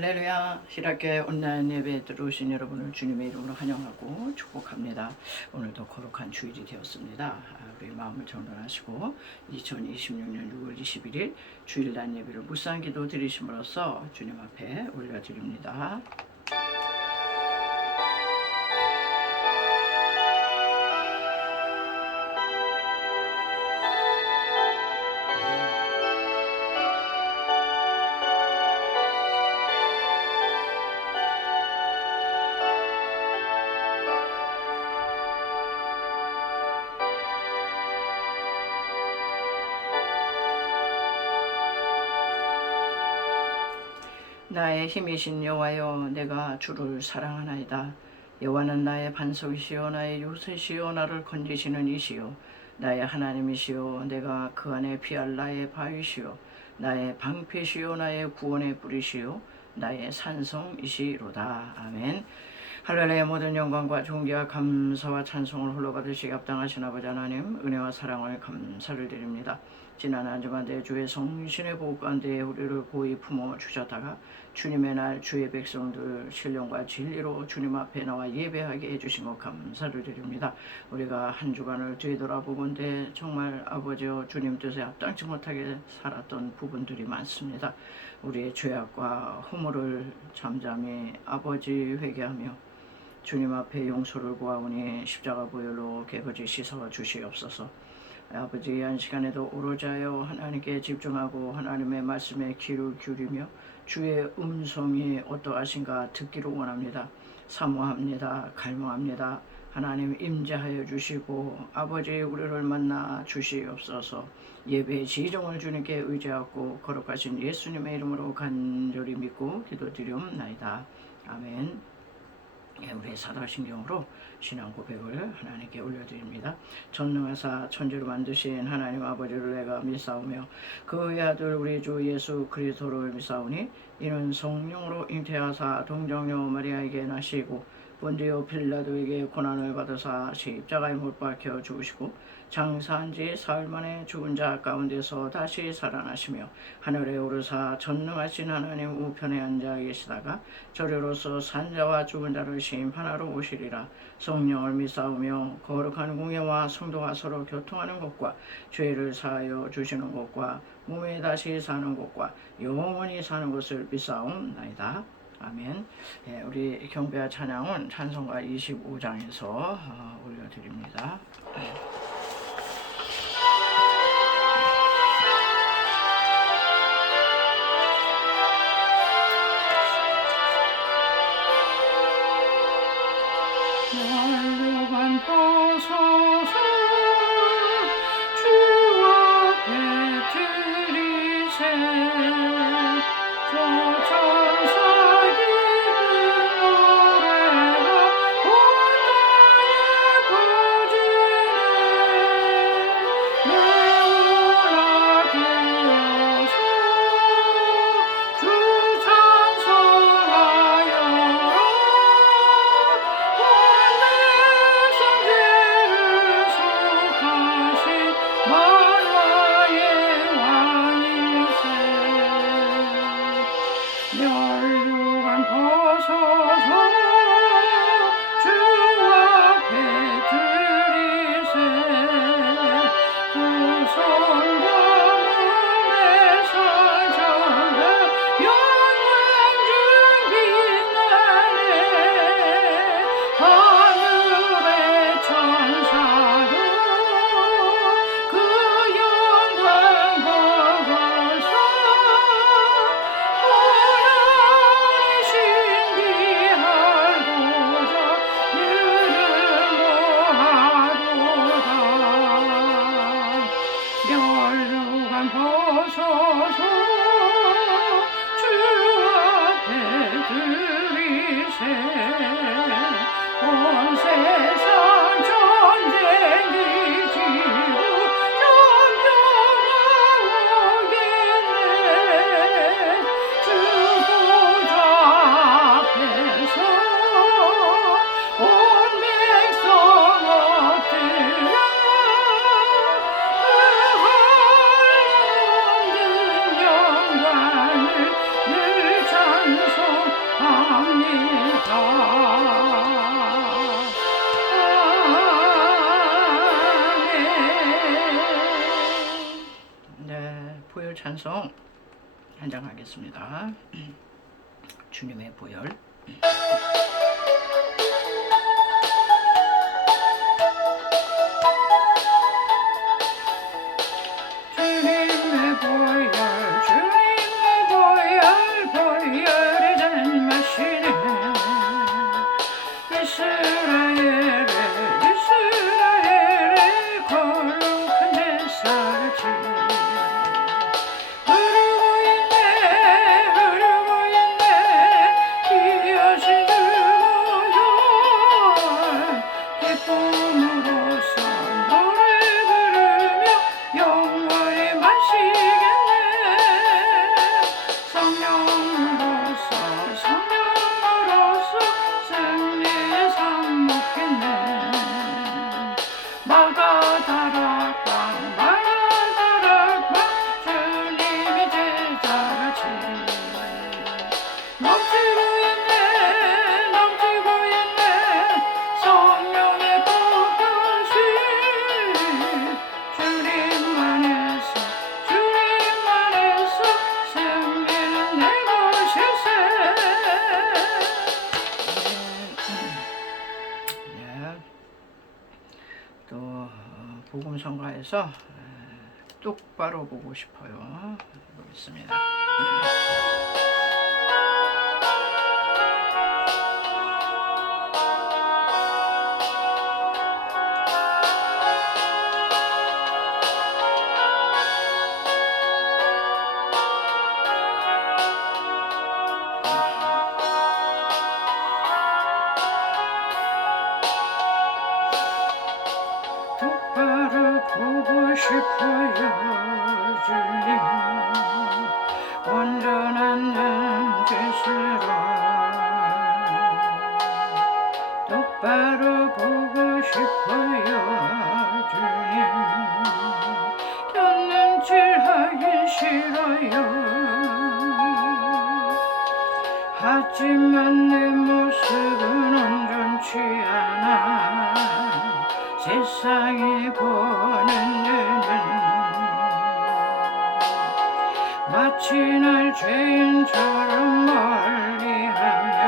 할렐루야. 희락교회 온라인 예배에 들어오신 여러분을 주님의 이름으로 환영하고 축복합니다. 오늘도 거룩한 주일이 되었습니다. 우리 마음을 정돈하시고 2026년 6월 21일 주일날 예배를 묵상 기도 드리심으로써 주님 앞에 올려드립니다. 나의 힘이신 여호와여, 내가 주를 사랑하나이다. 여호와는 나의 반석이시요 나의 요새시요 나를 건지시는 이시요 나의 하나님이시요 내가 그 안에 피할 나의 바위시요 나의 방패시요 나의 구원의 뿌리시요 나의 산성이시로다. 아멘. 할렐루야. 모든 영광과 존귀와 감사와 찬송을 홀로 받으시기 합당하신 아버지 하나님, 은혜와 사랑을 감사를 드립니다. 지난 한 주간 내 주의 성신의 보호 가운데 우리를 고이 품어 주셨다가 주님의 날 주의 백성들 신령과 진리로 주님 앞에 나와 예배하게 해주신 것 감사를 드립니다. 우리가 한 주간을 뒤돌아보건대 정말 아버지여 주님 뜻에 합당치 못하게 살았던 부분들이 많습니다. 우리의 죄악과 허물을 잠잠히 아버지 회개하며 주님 앞에 용서를 구하오니 십자가 보혈로 깨끗이 씻어 주시옵소서. 아버지, 한 시간에도 오로자여 하나님께 집중하고 하나님의 말씀에 귀를 기울이며 주의 음성이 어떠하신가 듣기를 원합니다. 사모합니다. 갈망합니다. 하나님 임재하여 주시고 아버지 우리를 만나 주시옵소서. 예배의 지정을 주님께 의지하고 거룩하신 예수님의 이름으로 간절히 믿고 기도드리옵나이다. 아멘. 우리의 사도신경으로 신앙 고백을 하나님께 올려드립니다. 전능하사 천지를 만드신 하나님 아버지를 내가 믿사오며 그의 아들 우리 주 예수 그리스도를 믿사오니 이는 성령으로 잉태하사 동정녀 마리아에게 나시고 본디오 빌라도에게 고난을 받으사 십자가에 못 박혀 죽으시고 장사한 지 사흘 만에 죽은 자 가운데서 다시 살아나시며 하늘에 오르사 전능하신 하나님 우편에 앉아 계시다가 저리로서 산자와 죽은 자를 심판하러 오시리라. 성령을 믿사오며 거룩한 공예와 성도가 서로 교통하는 것과 죄를 사하여 주시는 것과 몸에 다시 사는 것과 영원히 사는 것을 믿사옵나이다. 아멘. 우리 경배와 찬양은 찬송가 25장에서 올려드립니다. 찬양하겠습니다. 주님의 보혈. 주님의 보혈, 주님의 보혈, 보혈의 잔맛이네. 이스라엘의 거룩한 제사같이 흐르고 있네 이어진 주보혈. 기쁨으로써 노래 부르며 영원히 마시겠네. 성령으로서 승리의 삶 먹겠네. 마가다락방 주님이 제자같이 넘치고 있네 성령의 복음이. 주님 안에서 승리는 내 것일세. 또 복음성가에서 똑바로 보고 싶어요. 보겠습니다. 똑바로 보고 싶어요 주님. 온전한 눈빛으로 똑바로 보고 싶어요 주님. 곁눈질하긴 싫어요. 하지만 내 모습은 온전치 않아. 세상이 보는 눈은 마치 날 죄인처럼 멀리하며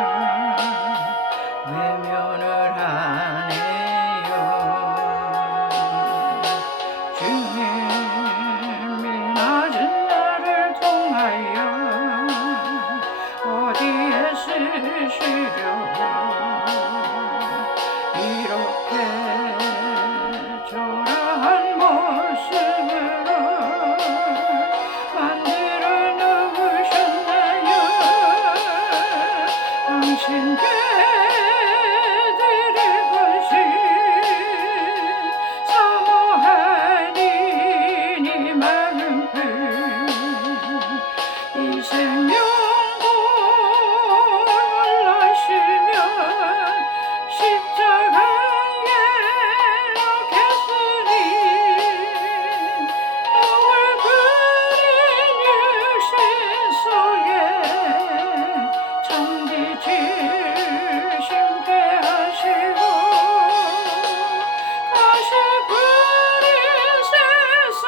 외면을 하네요. 주님이 낮은 나를 통하여 어디에 쓰시려고 이렇게 초라한 모습으로 만들어 놓으셨나요. 당신께 드릴 것이 사모하니 네 마음뿐. 이 생명도 올라시면 십자가에 놓겠으니 얼굴 그린 육신 속에 천지질 심게 하시고 가시 부린 세상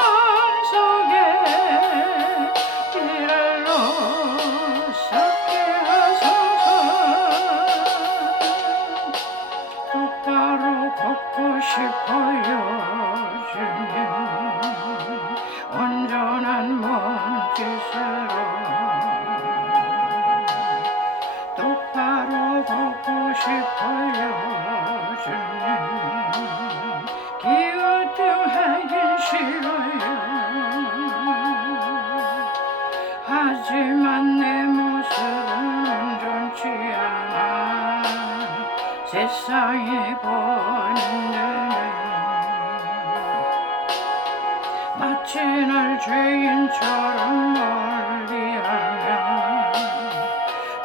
속에 길을 썩게 하소서. 똑바로 걷고 싶어요 주님. 온전한 몸짓으로 똑바로 걷고 싶어요 주님. 기우뚱하긴 싫어요. 하지만 내 모습은 온전치 않아. 세상이 보는 눈은 마치 날 죄인처럼 멀리하며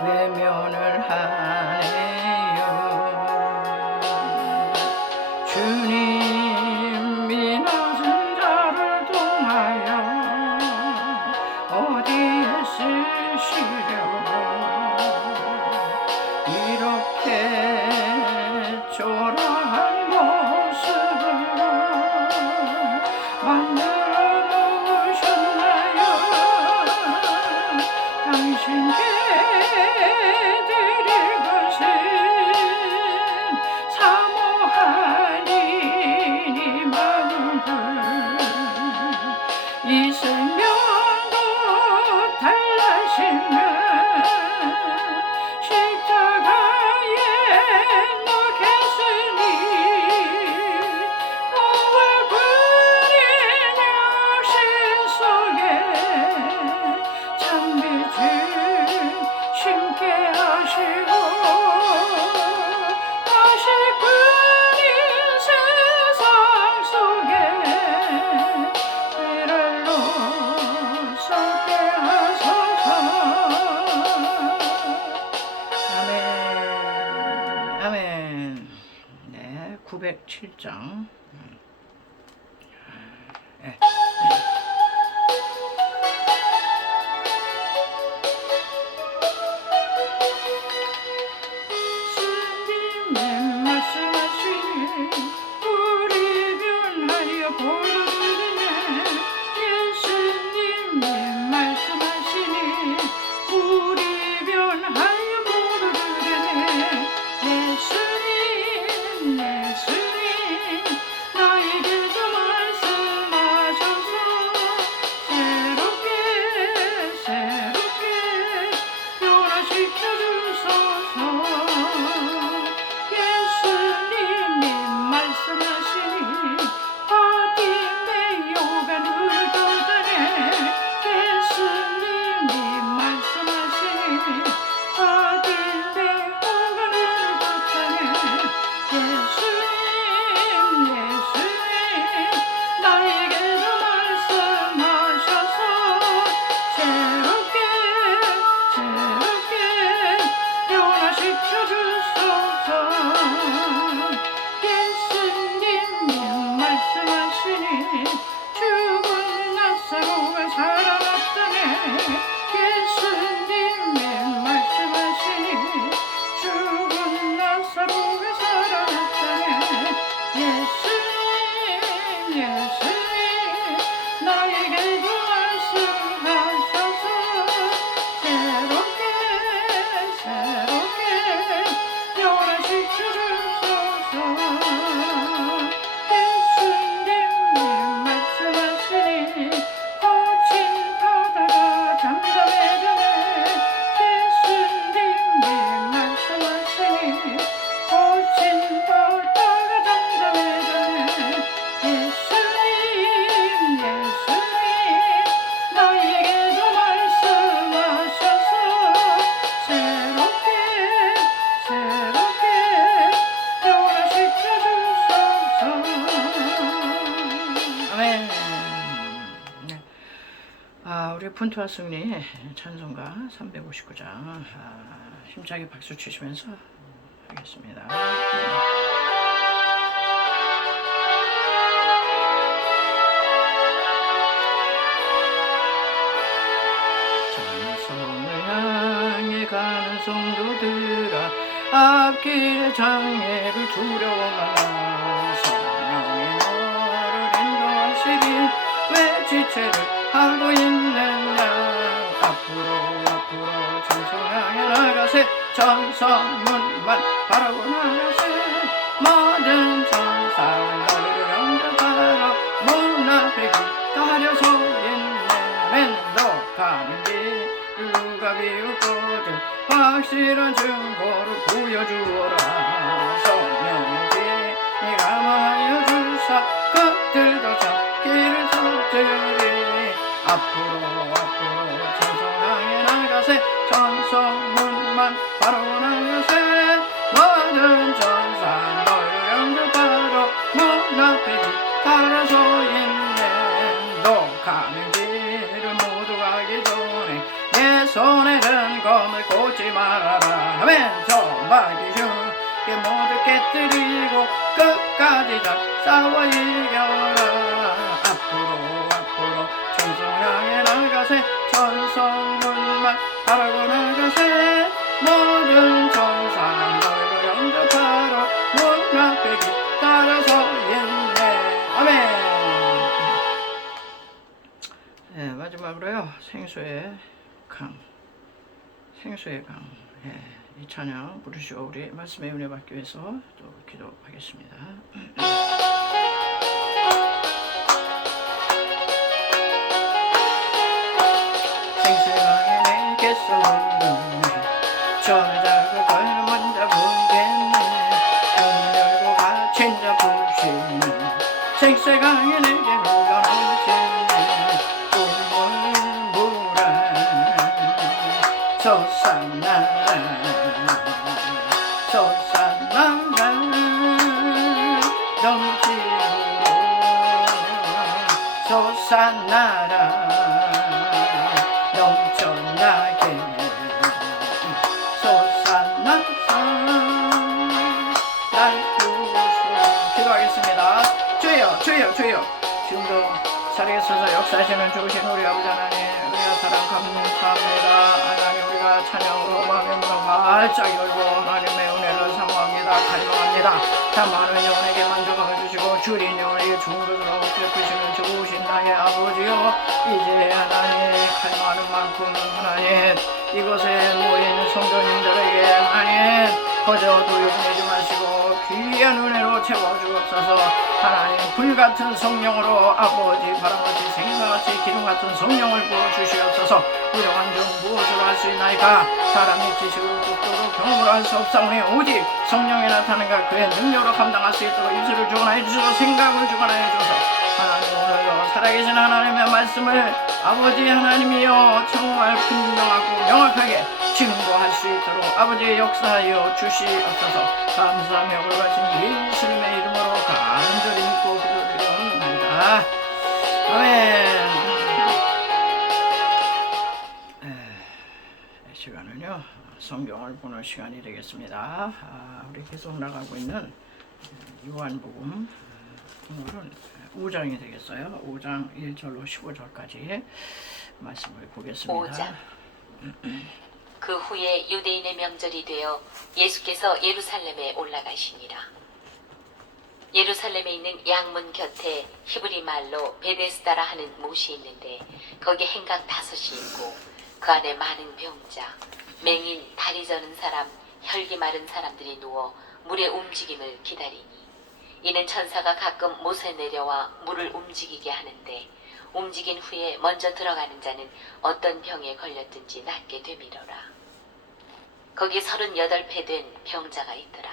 외면을 하네요. 주님이 낮은 자를 통하여 어디에 쓰시려고 이렇게 초라한 모습으로 만들어 놓으셨나요. 907장. 예. 주님의 말씀하시니 우리 변하여 보여드리네. 예수님의 말씀하시니 우리 변하여 보여드리네. 예수님 나에게도 말씀하셔서 새롭게 변화시켜 주소서. 예수님이 말씀하시니 바디메오가 눈을 떴다네. 예수님이 말씀하시니 바디메오가 눈을 떴다네. 예수님 나에게도 말씀하셔서 새롭게 변화시켜 주소서. 예수님이 말씀하시니 죽은 나사로가 살아났다네. 예수님이 말씀하시니 죽은 나사로가 살아났다네. 예수님 나에게도 말씀하셔서 새롭게 변화시켜 주소서. 예수님이 말씀하시니 거친 바다가 잠잠해지네. 예수님이 말씀하시니 거친 바다가 잠잠해지네. 예수님 나에게도 말씀하셔서 새롭게 변화시켜 주소서. 아멘. 우리 분투와 승리 찬송가 359장 힘차게 박수 치시면서 하겠습니다. 찬송을 향해 가는 성도들아, 앞길의 장애를 두려워 마라. 성령이 너를 인도하시길 왜 지체를 하고 있느냐. 앞으로 찬송하여 나가세. 천성문만 바라고 나가세. 모든 천사 너를 영접하러 문 앞에 기다려서 있네. 맹독하는 길 누가 비웃거든 확실한 증거를 보여주어라. 성령지 감하여 주사 그들도 잡기를 찾으리. 앞으로 찬송하여 나가세. 천성문만 바라고 나가세. 모든 천사 너를 영접하러 문 앞에 기다려서 있네. 녹하는 길을 모두 가기 전에 내 손에 든 검을 꽂지 말아라. 아멘. 정말 쉽게 모두 깨뜨리고 끝까지 다 싸워 이겨라. 앞으로 찬송하여 나가세. 천성문만 바라고 나가세. 모든 천사 너를 영접하러 문 앞에 기다려서 있네. 아멘. 네, 마지막으로요 생수의 강. 이 찬양 부르시오. 우리 말씀의 은혜 받기 위해서 또 기도하겠습니다. 생수의 강에 내게서 흐르네. 저자가 걸음 먼저 부겠네. 문 열고 갇힌 자 부시네. 생수의 강에 내게 흘러넘치네. 솟아나가 넘치도록 솟아나라 넘쳐나게 솟아나서 날 부수소서. 주여 지금도 살아계셔서 역사하시는 좋으신 우리 아버지 하나님 우리가 사랑 감사합니다. 하나님 우리가 찬양으로 마음의 문을 활짝 열고 하나님의 은혜를 사모합니다. 갈망합니다. 참 많은 영혼에게 만족함을 주시고 주린 영혼에게 좋은 것으로 베푸시는 좋으신 나의 아버지요 이제 하나님 갈망하는 만큼 하나님 이곳에 모인 성도님들에게 하나님 거저도 요구내지 마시고 귀한 은혜로 채워주옵소서. 하나님 불같은 성령으로 아버지 바람같이 생각같이 기름같은 성령을 부어주시옵소서. 우리가 완전 무엇을 할 수 있나이까 사람의 지식으로 뜻대로 경험을 할 수 없사오니 오직 성령이 나타나가 그의 능력으로 감당할 수 있도록 입술을 주관하여 주셔서 생각을 주관하여 주셔서 하나님 오늘도 살아계신 하나님의 말씀을 아버지 하나님이여 정말 분명하고 명확하게 증거할 수 있도록 아버지의 역사하여 주시옵소서. 감사하며 올바신 예수님의 이름으로 간절히 믿고 기도드리옵나이다. 아멘. 시간은요 성경을 보는 시간이 되겠습니다. 우리 계속 나가고 있는 요한복음 오늘은 5장이 되겠어요. 5장 1절로 15절까지 말씀을 보겠습니다. 5장. 그 후에 유대인의 명절이 되어 예수께서 예루살렘에 올라가시니라. 예루살렘에 있는 양문 곁에 히브리 말로 베데스다라 하는 못이 있는데 거기 행각 5이 있고 그 안에 많은 병자, 맹인, 다리 저는 사람, 혈기 마른 사람들이 누워 물의 움직임을 기다리니 이는 천사가 가끔 못에 내려와 물을 움직이게 하는데 움직인 후에 먼저 들어가는 자는 어떤 병에 걸렸든지 낫게 되미러라. 거기 38배 된 병자가 있더라.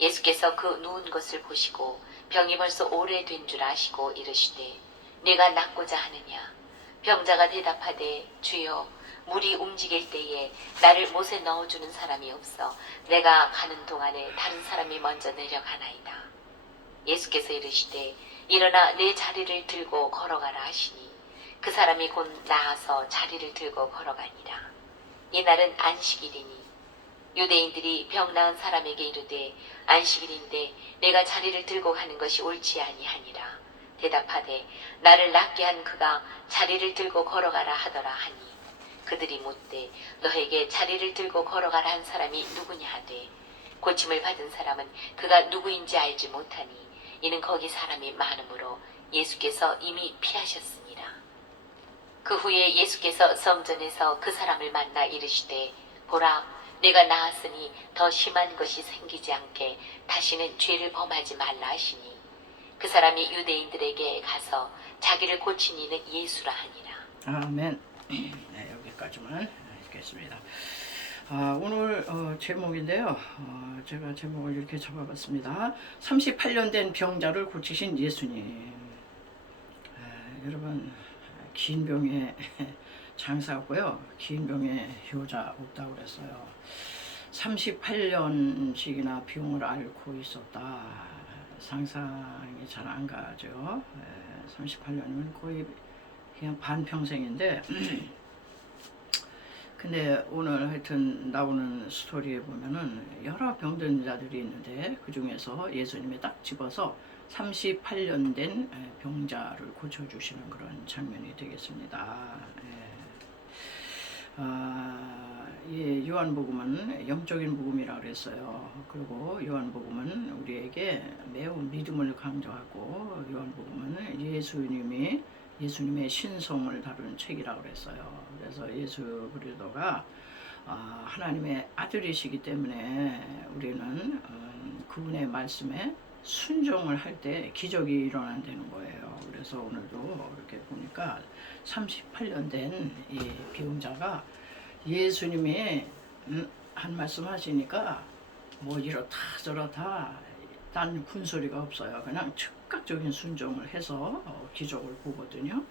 예수께서 그 누운 것을 보시고 병이 벌써 오래된 줄 아시고 이르시되 네가 낫고자 하느냐. 병자가 대답하되 주여 물이 움직일 때에 나를 못에 넣어주는 사람이 없어 내가 가는 동안에 다른 사람이 먼저 내려가나이다. 예수께서 이르시되 일어나 내 자리를 들고 걸어가라 하시니 그 사람이 곧 나아서 자리를 들고 걸어가니라. 이날은 안식일이니 유대인들이 병 나은 사람에게 이르되 안식일인데 내가 자리를 들고 가는 것이 옳지 아니하니라. 대답하되 나를 낫게 한 그가 자리를 들고 걸어가라 하더라 하니 그들이 묻되 너에게 자리를 들고 걸어가라 한 사람이 누구냐 하되 고침을 받은 사람은 그가 누구인지 알지 못하니 이는 거기 사람이 많으므로 예수께서 이미 피하셨으니라. 그 후에 예수께서 성전에서 그 사람을 만나 이르시되 보라 내가 나았으니 더 심한 것이 생기지 않게 다시는 죄를 범하지 말라 하시니 그 사람이 유대인들에게 가서 자기를 고친 이는 예수라 하니라. 아멘. 네, 여기까지만 읽겠습니다. 오늘 제목인데요. 제가 제목을 이렇게 잡아봤습니다. 38년 된 병자를 고치신 예수님. 여러분 긴 병에 장사하고요. 긴 병에 효자 없다고 그랬어요. 38년씩이나 병을 앓고 있었다. 상상이 잘 안 가죠. 38년이면 거의 그냥 반평생인데 근데 오늘 하여튼 나오는 스토리에 보면은 여러 병든 자들이 있는데 그 중에서 예수님이 딱 집어서 38년 된 병자를 고쳐주시는 그런 장면이 되겠습니다. 요한복음은 영적인 복음이라고 그랬어요. 그리고 요한복음은 우리에게 매우 믿음을 강조하고 요한복음은 예수님의 신성을 다루는 책이라고 그랬어요. 그래서 예수 그리스도가 하나님의 아들이시기 때문에 우리는 그분의 말씀에 순종을 할 때 기적이 일어난다는 거예요. 그래서 오늘도 이렇게 보니까 38년 된 이 병자가 예수님이 한 말씀 하시니까 뭐 이렇다 저렇다 딴 군소리가 없어요. 그냥 즉각적인 순종을 해서 기적을 보거든요.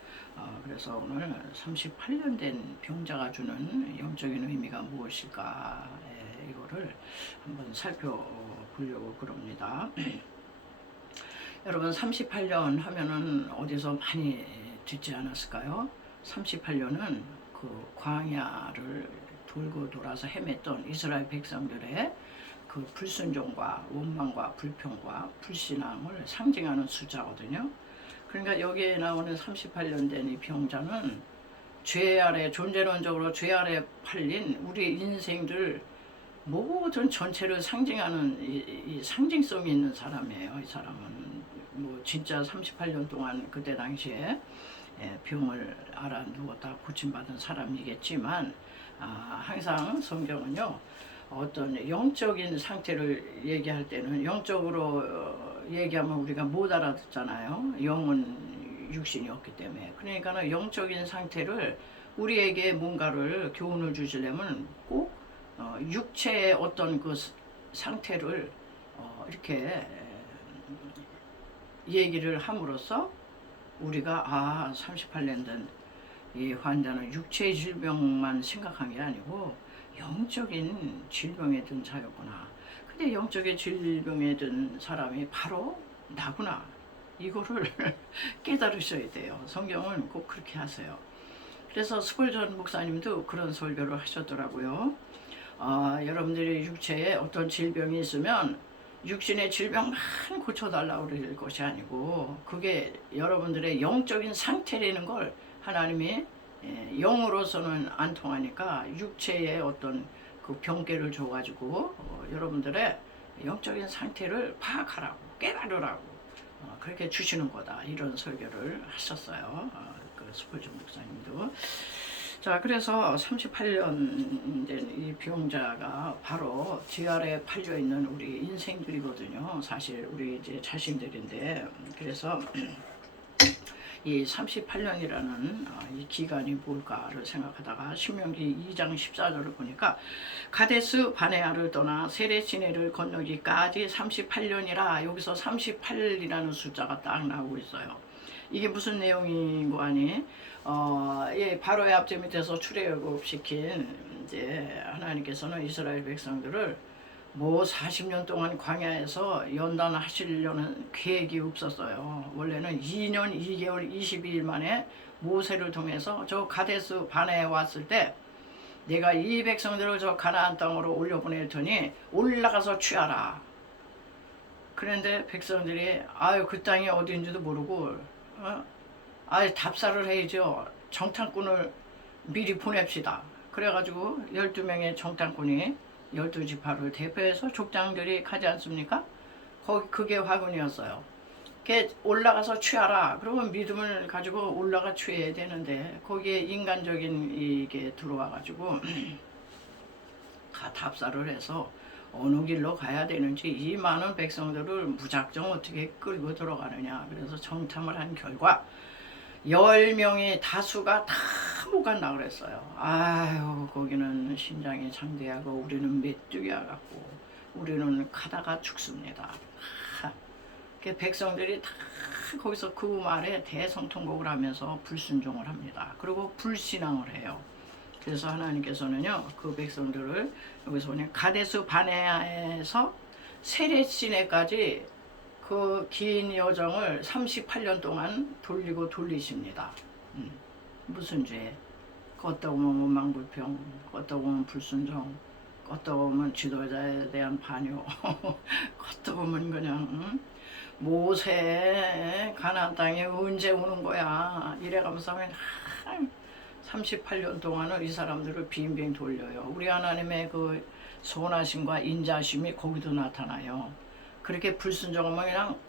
그래서 오늘 38년 된 병자가 주는 영적인 의미가 무엇일까 이거를 한번 살펴보려고 그럽니다. 여러분 38년 하면은 어디서 많이 듣지 않았을까요? 38년은 그 광야를 돌고 돌아서 헤맸던 이스라엘 백성들의 그 불순종과 원망과 불평과 불신앙을 상징하는 숫자거든요. 그러니까 여기에 나오는 38년 된 이 병자는 죄 아래, 존재론적으로 죄 아래 팔린 우리 인생들 모든 전체를 상징하는 이 상징성이 있는 사람이에요. 이 사람은 뭐 진짜 38년 동안 그때 당시에 병을 알아 누웠다 고침받은 사람이겠지만, 항상 성경은요 어떤 영적인 상태를 얘기할 때는 영적으로 얘기하면 우리가 못 알아듣잖아요. 영은 육신이 없기 때문에. 그러니까 영적인 상태를 우리에게 뭔가를 교훈을 주시려면 꼭 육체의 어떤 그 상태를 이렇게 얘기를 함으로써 우리가 38년 된 이 환자는 육체의 질병만 생각한 게 아니고 영적인 질병에 든 자였구나. 근데 영적인 질병에 든 사람이 바로 나구나. 이거를 깨달으셔야 돼요. 성경은 꼭 그렇게 하세요. 그래서 스폴전 목사님도 그런 설교를 하셨더라고요. 여러분들이 육체에 어떤 질병이 있으면 육신의 질병만 고쳐달라고 그럴 것이 아니고 그게 여러분들의 영적인 상태라는 걸 하나님이 영으로서는 안 통하니까 육체의 어떤 그 병깨를 줘가지고 여러분들의 영적인 상태를 파악하라고 깨달으라고 그렇게 주시는 거다. 이런 설교를 하셨어요. 그 스폴전 목사님도. 자, 그래서 38년 된 이 병자가 바로 죄 아래 팔려 있는 우리 인생들이거든요. 사실 우리 이제 자신들인데, 그래서 이 38년이라는 이 기간이 뭘까를 생각하다가 신명기 2장 14절을 보니까 가데스 바네아를 떠나 세례 시내를 건너기까지 38년이라 여기서 38이라는 숫자가 딱 나오고 있어요. 이게 무슨 내용인 거 아니? 바로의 앞제 밑에서 출애굽 시킨 이제 하나님께서는 이스라엘 백성들을 뭐 40년 동안 광야에서 연단하시려는 계획이 없었어요. 원래는 2년 2개월 22일 만에 모세를 통해서 저 가데스 바네에 왔을 때 내가 이 백성들을 저 가나안 땅으로 올려보낼 테니 올라가서 취하라. 그런데 백성들이 그 땅이 어디인지도 모르고 답사를 해야죠. 정탐꾼을 미리 보냅시다. 그래가지고 12명의 정탐꾼이 12지파를 대표해서 족장들이 가지 않습니까? 그게 화근이었어요. 그게 올라가서 취하라. 그러면 믿음을 가지고 올라가 취해야 되는데 거기에 인간적인 이게 들어와가지고 답사를 해서 어느 길로 가야 되는지 이 많은 백성들을 무작정 어떻게 끌고 들어가느냐. 그래서 정탐을 한 결과 10명의 다수가 다 못 간다 그랬어요. 거기는 신장이 장대하고 우리는 메뚜기와 같고 우리는 가다가 죽습니다. 백성들이 다 거기서 그 말에 대성통곡을 하면서 불순종을 합니다. 그리고 불신앙을 해요. 그래서 하나님께서는요 그 백성들을 여기서 보니 가데스 바네아에서 세례 시내까지 그 긴 여정을 38년 동안 돌리십니다. 무슨 죄? 껐다 보면 원망불평, 껐다 보면 불순종, 껐다 보면 지도자에 대한 반요, 껐다 보면 그냥 모세 가나안 땅에 언제 오는 거야 이래가면서 하면 38년 동안을 이 사람들을 빙빙 돌려요. 우리 하나님의 그 선하심과 인자심이 거기도 나타나요. 그렇게 불순종하면 그냥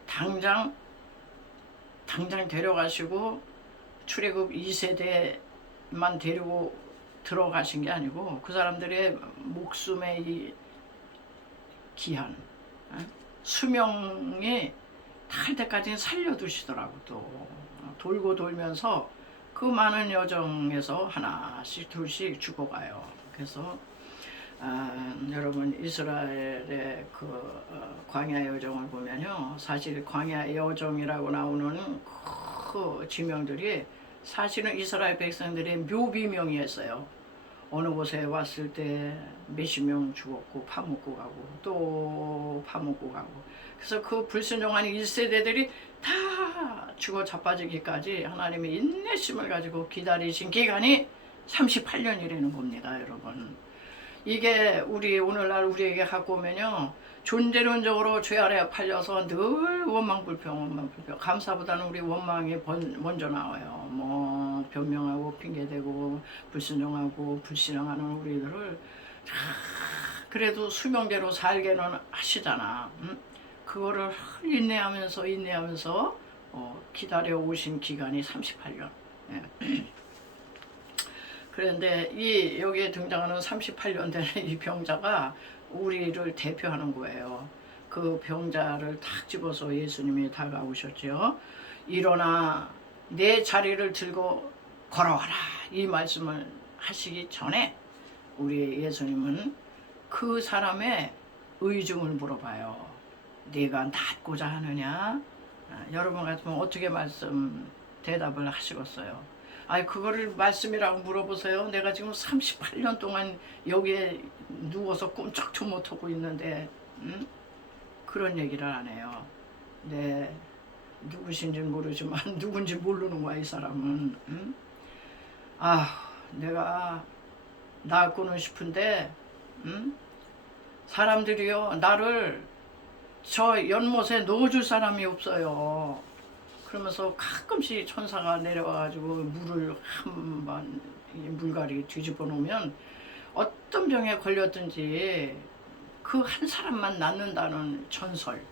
당장 데려가시고 출애굽 2세대만 데리고 들어가신 게 아니고 그 사람들의 목숨의 이 기한, 수명이 탈 때까지 살려두시더라고. 또 돌고 돌면서 그 많은 여정에서 하나씩 둘씩 죽어가요. 그래서 여러분 이스라엘의 그 광야 여정을 보면요, 사실 광야 여정이라고 나오는 그 지명들이 사실은 이스라엘 백성들의 묘비명이었어요. 어느 곳에 왔을 때 몇십 명 죽었고 파묻고 가고 또 파묻고 가고. 그래서 그 불순종한 1세대들이 다 죽어 자빠지기까지 하나님의 인내심을 가지고 기다리신 기간이 38년이라는 겁니다, 여러분. 이게 우리 오늘날 우리에게 갖고 오면요, 존재론적으로 죄 아래 팔려서 늘 원망불평. 감사보다는 우리 원망이 먼저 나와요. 뭐 변명하고 핑계대고 불순종하고 불신앙하는 우리들을 그래도 수명대로 살게는 하시잖아. 응? 그거를 인내하면서 기다려 오신 기간이 38년. 예. 그런데 여기에 등장하는 38년 되는 이 병자가 우리를 대표하는 거예요. 그 병자를 탁 집어서 예수님이 다가오셨죠. 일어나 내 자리를 들고 걸어가라, 이 말씀을 하시기 전에 우리 예수님은 그 사람의 의중을 물어봐요. 네가 낫고자 하느냐? 여러분 같으면 어떻게 대답을 하시겠어요? 아니, 그거를 말씀이라고 물어보세요. 내가 지금 38년 동안 여기에 누워서 꼼짝도 못하고 있는데, 그런 얘기를 안 해요. 네, 누구신지는 모르지만 누군지 모르는 거야, 이 사람은. 내가 낳고는 싶은데, 사람들이요, 나를 저 연못에 넣어줄 사람이 없어요. 그러면서 가끔씩 천사가 내려와가지고 물을 한번 물갈이 뒤집어 놓으면 어떤 병에 걸렸든지 그 한 사람만 낫는다는 전설,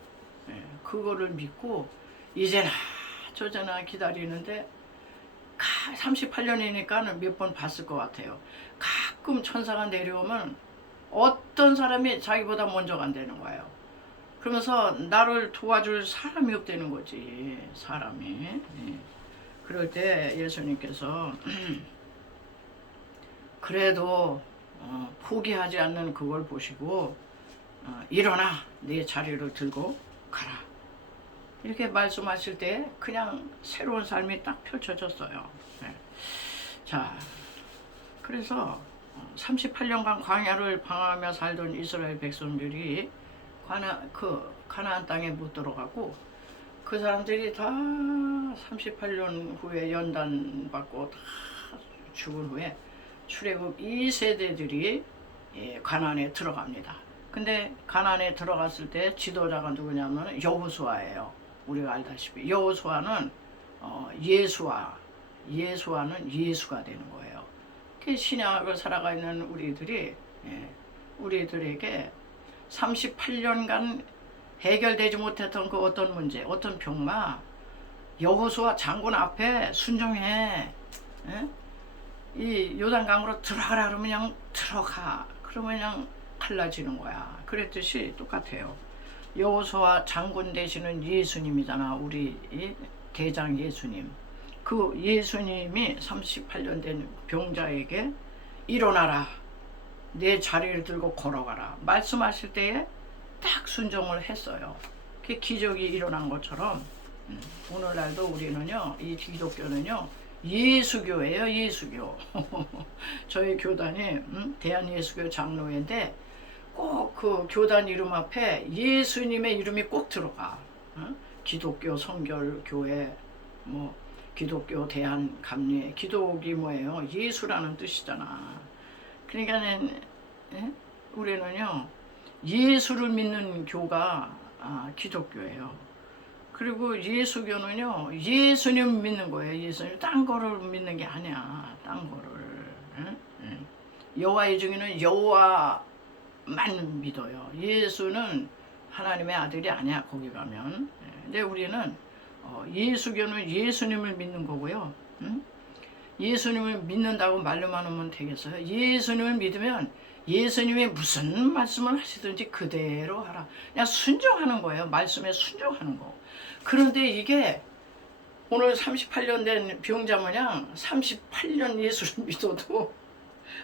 그거를 믿고 이제나 저제나 기다리는데 38년이니까 몇 번 봤을 것 같아요. 가끔 천사가 내려오면 어떤 사람이 자기보다 먼저 간다는 거예요. 그러면서 나를 도와줄 사람이 없다는 거지, 사람이. 예. 그럴 때 예수님께서 그래도 포기하지 않는 그걸 보시고 일어나 내 자리를 들고 가라, 이렇게 말씀하실 때 그냥 새로운 삶이 딱 펼쳐졌어요. 예. 자, 그래서 38년간 광야를 방황하며 살던 이스라엘 백성들이 가나안 땅에 못 들어가고, 그 사람들이 다 38년 후에 연단 받고 다 죽은 후에 출애굽 2세대들이 가나안에 들어갑니다. 근데 가나안에 들어갔을 때 지도자가 누구냐면 여호수아예요. 우리가 알다시피 여호수아는 예수와는 예수가 되는 거예요. 그 신약을 살아가 있는 우리들에게 38년간 해결되지 못했던 그 어떤 문제, 어떤 병마, 여호수아 장군 앞에 순종해. 이 요단강으로 들어가라 그러면 그냥 들어가. 그러면 그냥 갈라지는 거야. 그랬듯이 똑같아요. 여호수아 장군 되시는 예수님이잖아. 우리 대장 예수님. 그 예수님이 38년 된 병자에게 일어나라, 내 자리를 들고 걸어가라 말씀하실 때에 딱 순종을 했어요. 그 기적이 일어난 것처럼 오늘날도 우리는요, 이 기독교는요, 예수교예요. 예수교. 저희 교단이 대한예수교 장로회인데 꼭 그 교단 이름 앞에 예수님의 이름이 꼭 들어가. 기독교 성결교회, 뭐 기독교 대한감리, 기독이 뭐예요? 예수라는 뜻이잖아. 그러니까는 우리는요, 예수를 믿는 교가 기독교예요. 그리고 예수교는요, 예수님 믿는 거예요. 예수님. 딴 거를 믿는 게 아니야. 딴 거를. 여호와의 증인은 여호와만 믿어요. 예수는 하나님의 아들이 아니야, 거기 가면. 근데 우리는 예수교는 예수님을 믿는 거고요. 예수님을 믿는다고 말로만 하면 되겠어요? 예수님을 믿으면 예수님이 무슨 말씀을 하시든지 그대로 하라. 그냥 순종하는 거예요. 말씀에 순종하는 거. 그런데 이게 오늘 38년 된 병자 모양 38년 예수를 믿어도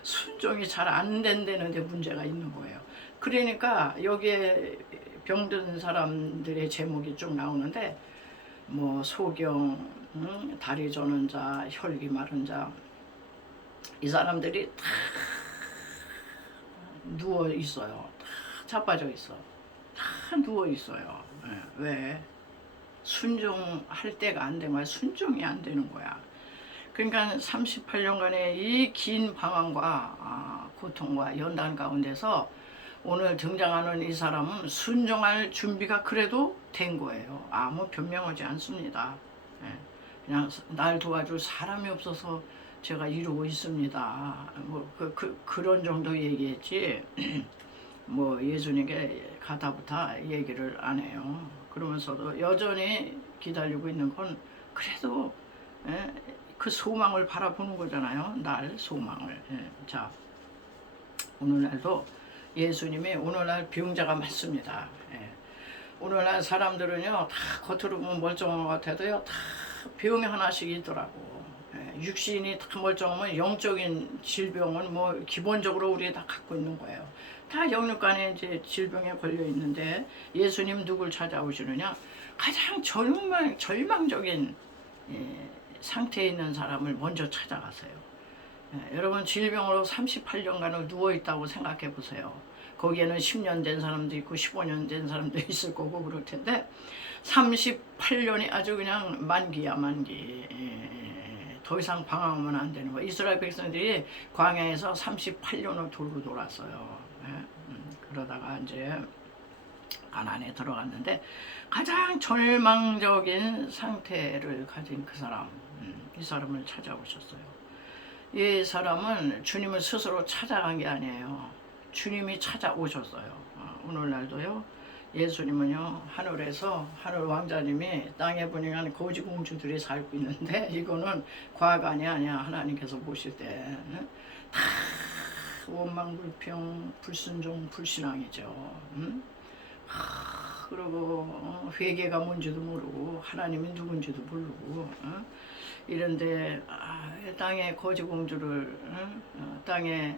순종이 잘 안 된다는 데 문제가 있는 거예요. 그러니까 여기에 병든 사람들의 제목이 쭉 나오는데 뭐 소경, 다리 저는 자, 혈기 마른 자, 이 사람들이 다 누워 있어요. 다 자빠져 있어. 다 누워 있어요. 왜? 순종할 때가 안 된 거야. 순종이 안 되는 거야. 그러니까 38년간의 이 긴 방황과 고통과 연단 가운데서 오늘 등장하는 이 사람은 순종할 준비가 그래도 된 거예요. 아무 변명하지 않습니다. 예. 그냥 날 도와줄 사람이 없어서 제가 이러고 있습니다. 뭐 그런 정도 얘기했지. 뭐 예수님께 가다부터 얘기를 안 해요. 그러면서도 여전히 기다리고 있는 건 그래도 그 소망을 바라보는 거잖아요. 날 소망을. 자, 오늘날도 예수님이 오늘날 병자가 많습니다. 오늘날 사람들은요 다 겉으로 보면 멀쩡한 것 같아도요 다 병이 하나씩 있더라고. 육신이 다 멀쩡하면 영적인 질병은 뭐 기본적으로 우리 다 갖고 있는 거예요. 다 영육간에 이제 질병에 걸려 있는데 예수님 누굴 찾아오시느냐? 가장 절망적인 상태에 있는 사람을 먼저 찾아가세요. 여러분 질병으로 38년간을 누워있다고 생각해 보세요. 거기에는 10년 된 사람도 있고 15년 된 사람도 있을 거고 그럴 텐데 38년이 아주 그냥 만기야 만기. 더 이상 방황하면 안 되는 거예요. 이스라엘 백성들이 광야에서 38년을 돌고 돌았어요. 그러다가 이제 가나안에 들어갔는데 가장 절망적인 상태를 가진 그 사람, 이 사람을 찾아오셨어요. 이 사람은 주님을 스스로 찾아간 게 아니에요. 주님이 찾아오셨어요. 오늘날도요. 예수님은요 하늘에서 하늘 왕자님이 땅에 보내간 거지 공주들이 살고 있는데 이거는 과관이 아니야. 하나님께서 보실 때 다 원망불평 불순종 불신앙이죠. 그리고 회개가 뭔지도 모르고 하나님이 누군지도 모르고 이런데 땅의 거지 공주를 땅에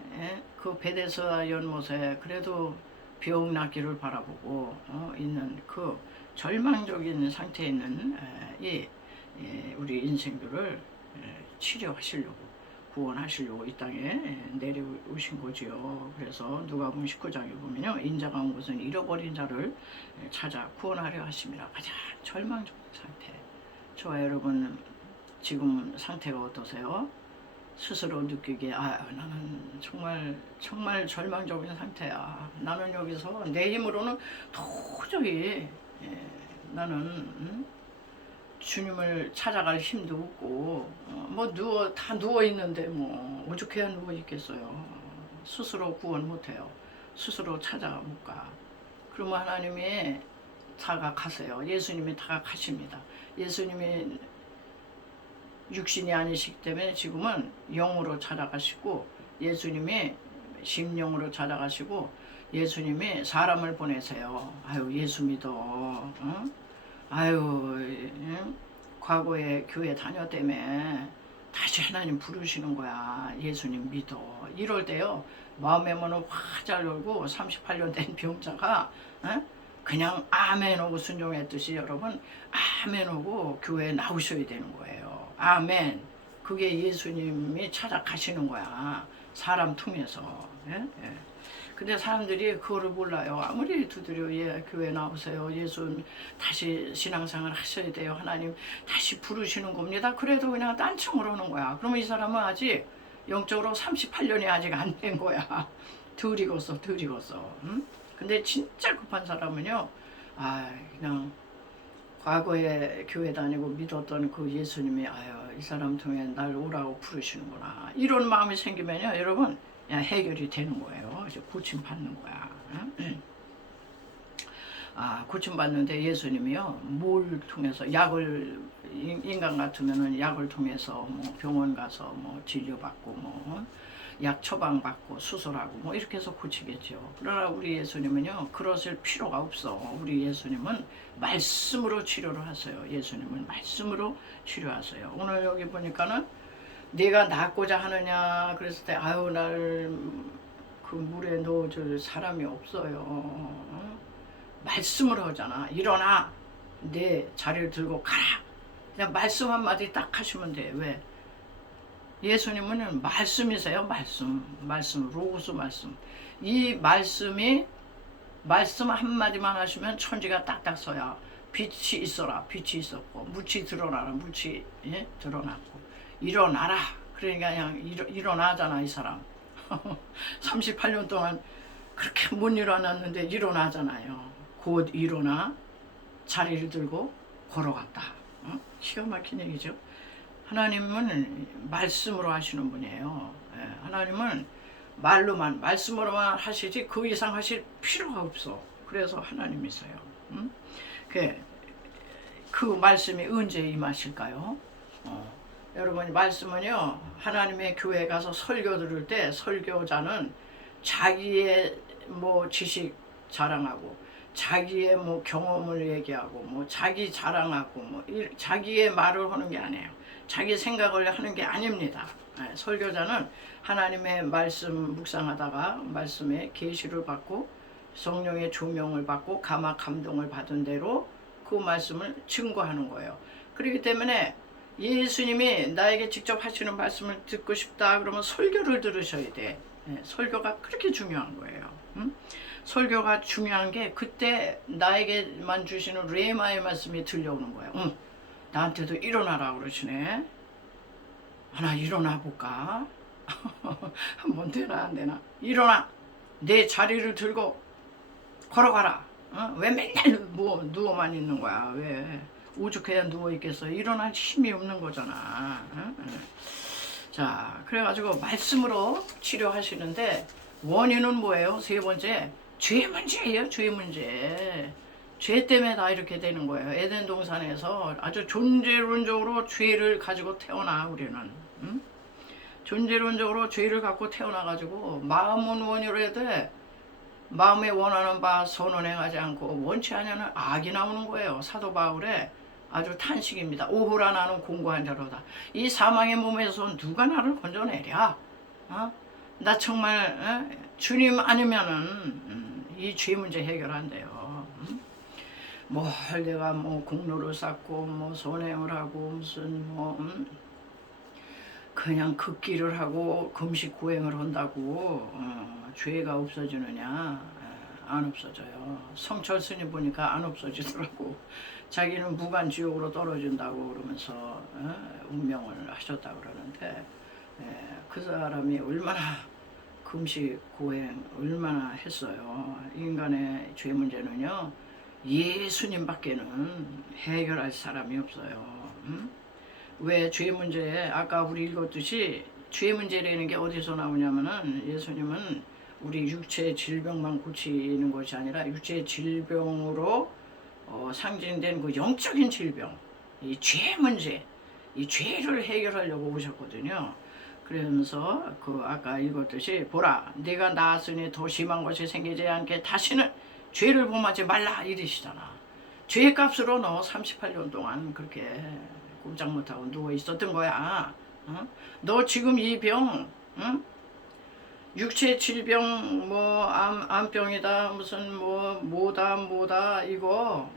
그 베데스다 연못에 그래도 병 낫기를 바라보고 있는 그 절망적인 상태에 있는 우리 인생들을 치료하시려고 구원하시려고 이 땅에 내려오신 거지요. 그래서 누가복음 19장에 보면요 인자가 온 곳은 잃어버린 자를 찾아 구원하려 하십니다. 가장 절망적인 상태. 저와 여러분 지금 상태가 어떠세요? 스스로 느끼기에 나는 정말 절망적인 상태야. 나는 여기서 내 힘으로는 도저히 나는 주님을 찾아갈 힘도 없고 뭐 다 누워 있는데 뭐 오죽해야 누워 있겠어요. 스스로 구원 못해요. 스스로 찾아가 못 가. 그러면 하나님이 다가가세요. 예수님이 다가가십니다. 예수님이 육신이 아니시기 때문에 지금은 영으로 찾아가시고 예수님이 심령으로 찾아가시고 예수님이 사람을 보내세요. 아유 예수 믿어. 과거에 교회 다녔다며 다시 하나님 부르시는 거야. 예수님 믿어. 이럴 때요 마음의 문을 활짝 열고 38년 된 병자가 그냥 아멘 하고 순종했듯이 여러분 아멘 하고 교회에 나오셔야 되는 거예요. 아멘. 그게 예수님이 찾아가시는 거야. 사람 통해서. 근데 사람들이 그거를 몰라요. 아무리 두드려 교회 나오세요. 예수 다시 신앙생활 하셔야 돼요. 하나님 다시 부르시는 겁니다. 그래도 그냥 딴청을 하는 거야. 그러면 이 사람은 아직 영적으로 38년이 아직 안 된 거야. 덜 익었어. 근데 진짜 급한 사람은요. 그냥 과거에 교회 다니고 믿었던 그 예수님이 이 사람 통해 날 오라고 부르시는구나. 이런 마음이 생기면요. 여러분 해결이 되는 거예요. 이제 고침받는 거야. 고침받는데 예수님이요. 뭘 통해서 약을 인간 같으면은 약을 통해서 뭐 병원 가서 뭐 진료받고 뭐 약 처방받고 수술하고 뭐 이렇게 해서 고치겠죠. 그러나 우리 예수님은요 그러실 필요가 없어. 우리 예수님은 말씀으로 치료를 하세요. 예수님은 말씀으로 치료하세요. 오늘 여기 보니까는 네가 낫고자 하느냐 그랬을 때 날 그 물에 넣어줄 사람이 없어요. 말씀으로 하잖아. 일어나 내 자리를 들고 가라. 그냥 말씀 한마디 딱 하시면 돼. 왜? 예수님은 말씀이세요. 말씀 로고스 말씀. 이 말씀이 말씀 한마디만 하시면 천지가 딱딱 서야 빛이 있어라. 빛이 있었고 물이 드러나라. 물이 드러났고 일어나라. 그러니까 그냥 일어나잖아 이 사람. 38년 동안 그렇게 못 일어났는데 일어나잖아요. 곧 일어나 자리를 들고 걸어갔다. 기가 막힌 얘기죠. 하나님은 말씀으로 하시는 분이에요. 하나님은 말씀으로만 하시지 그 이상 하실 필요가 없어. 그래서 하나님이세요. 그 말씀이 언제 임하실까요? 여러분, 말씀은요, 하나님의 교회 가서 설교 들을 때 설교자는 자기의 뭐 지식 자랑하고 자기의 뭐 경험을 얘기하고 뭐 자기 자랑하고 뭐 자기의 말을 하는 게 아니에요. 자기 생각을 하는 게 아닙니다. 설교자는 하나님의 말씀 묵상하다가 말씀에 계시를 받고 성령의 조명을 받고 감동을 받은 대로 그 말씀을 증거하는 거예요. 그렇기 때문에 예수님이 나에게 직접 하시는 말씀을 듣고 싶다 그러면 설교를 들으셔야 돼. 설교가 그렇게 중요한 거예요. 설교가 중요한 게 그때 나에게만 주시는 레마의 말씀이 들려오는 거예요. 나한테도 일어나라 그러시네. 하나 일어나 볼까? 한번 되나 안 되나? 일어나. 내 자리를 들고 걸어가라. 왜 맨날 누워만 있는 거야? 왜 오죽해야 누워 있겠어? 일어날 힘이 없는 거잖아. 자, 그래가지고 말씀으로 치료하시는데 원인은 뭐예요? 세 번째, 죄 문제예요. 죄 문제. 죄 때문에 다 이렇게 되는 거예요. 에덴 동산에서 아주 존재론적으로 죄를 가지고 태어나 우리는. 존재론적으로 죄를 갖고 태어나가지고 마음은 원이로 해도 마음에 원하는 바 선언행하지 않고 원치 않으면 악이 나오는 거예요. 사도 바울의 아주 탄식입니다. 오호라 나는 공고한 자로다. 이 사망의 몸에서 누가 나를 건져내랴? 나 정말 주님 아니면은 이 죄 문제 해결 안 돼요. 뭘 내가 뭐 공로를 쌓고 뭐 선행을 하고 무슨 뭐 그냥 극기를 하고 금식 구행을 한다고 죄가 없어지느냐? 안 없어져요. 성철 스님 보니까 안 없어지더라고. 자기는 무간지옥으로 떨어진다고 그러면서 운명을 하셨다고 그러는데 그 사람이 얼마나 금식 구행 얼마나 했어요. 인간의 죄 문제는요, 예수님밖에는 해결할 사람이 없어요. 왜 죄 문제에 아까 우리 읽었듯이 죄 문제라는 게 어디서 나오냐면은 예수님은 우리 육체의 질병만 고치는 것이 아니라 육체의 질병으로 상징된 그 영적인 질병, 이 죄 문제, 이 죄를 해결하려고 오셨거든요. 그러면서 그 아까 읽었듯이 보라, 내가 나았으니 더 심한 것이 생기지 않게 다시는 죄를 범하지 말라 이러시잖아. 죄의 값으로 너 38년 동안 그렇게 꼼짝 못하고 누워 있었던 거야. 너 지금 이 병, 육체 질병, 뭐 암병이다, 무슨 뭐다 이거,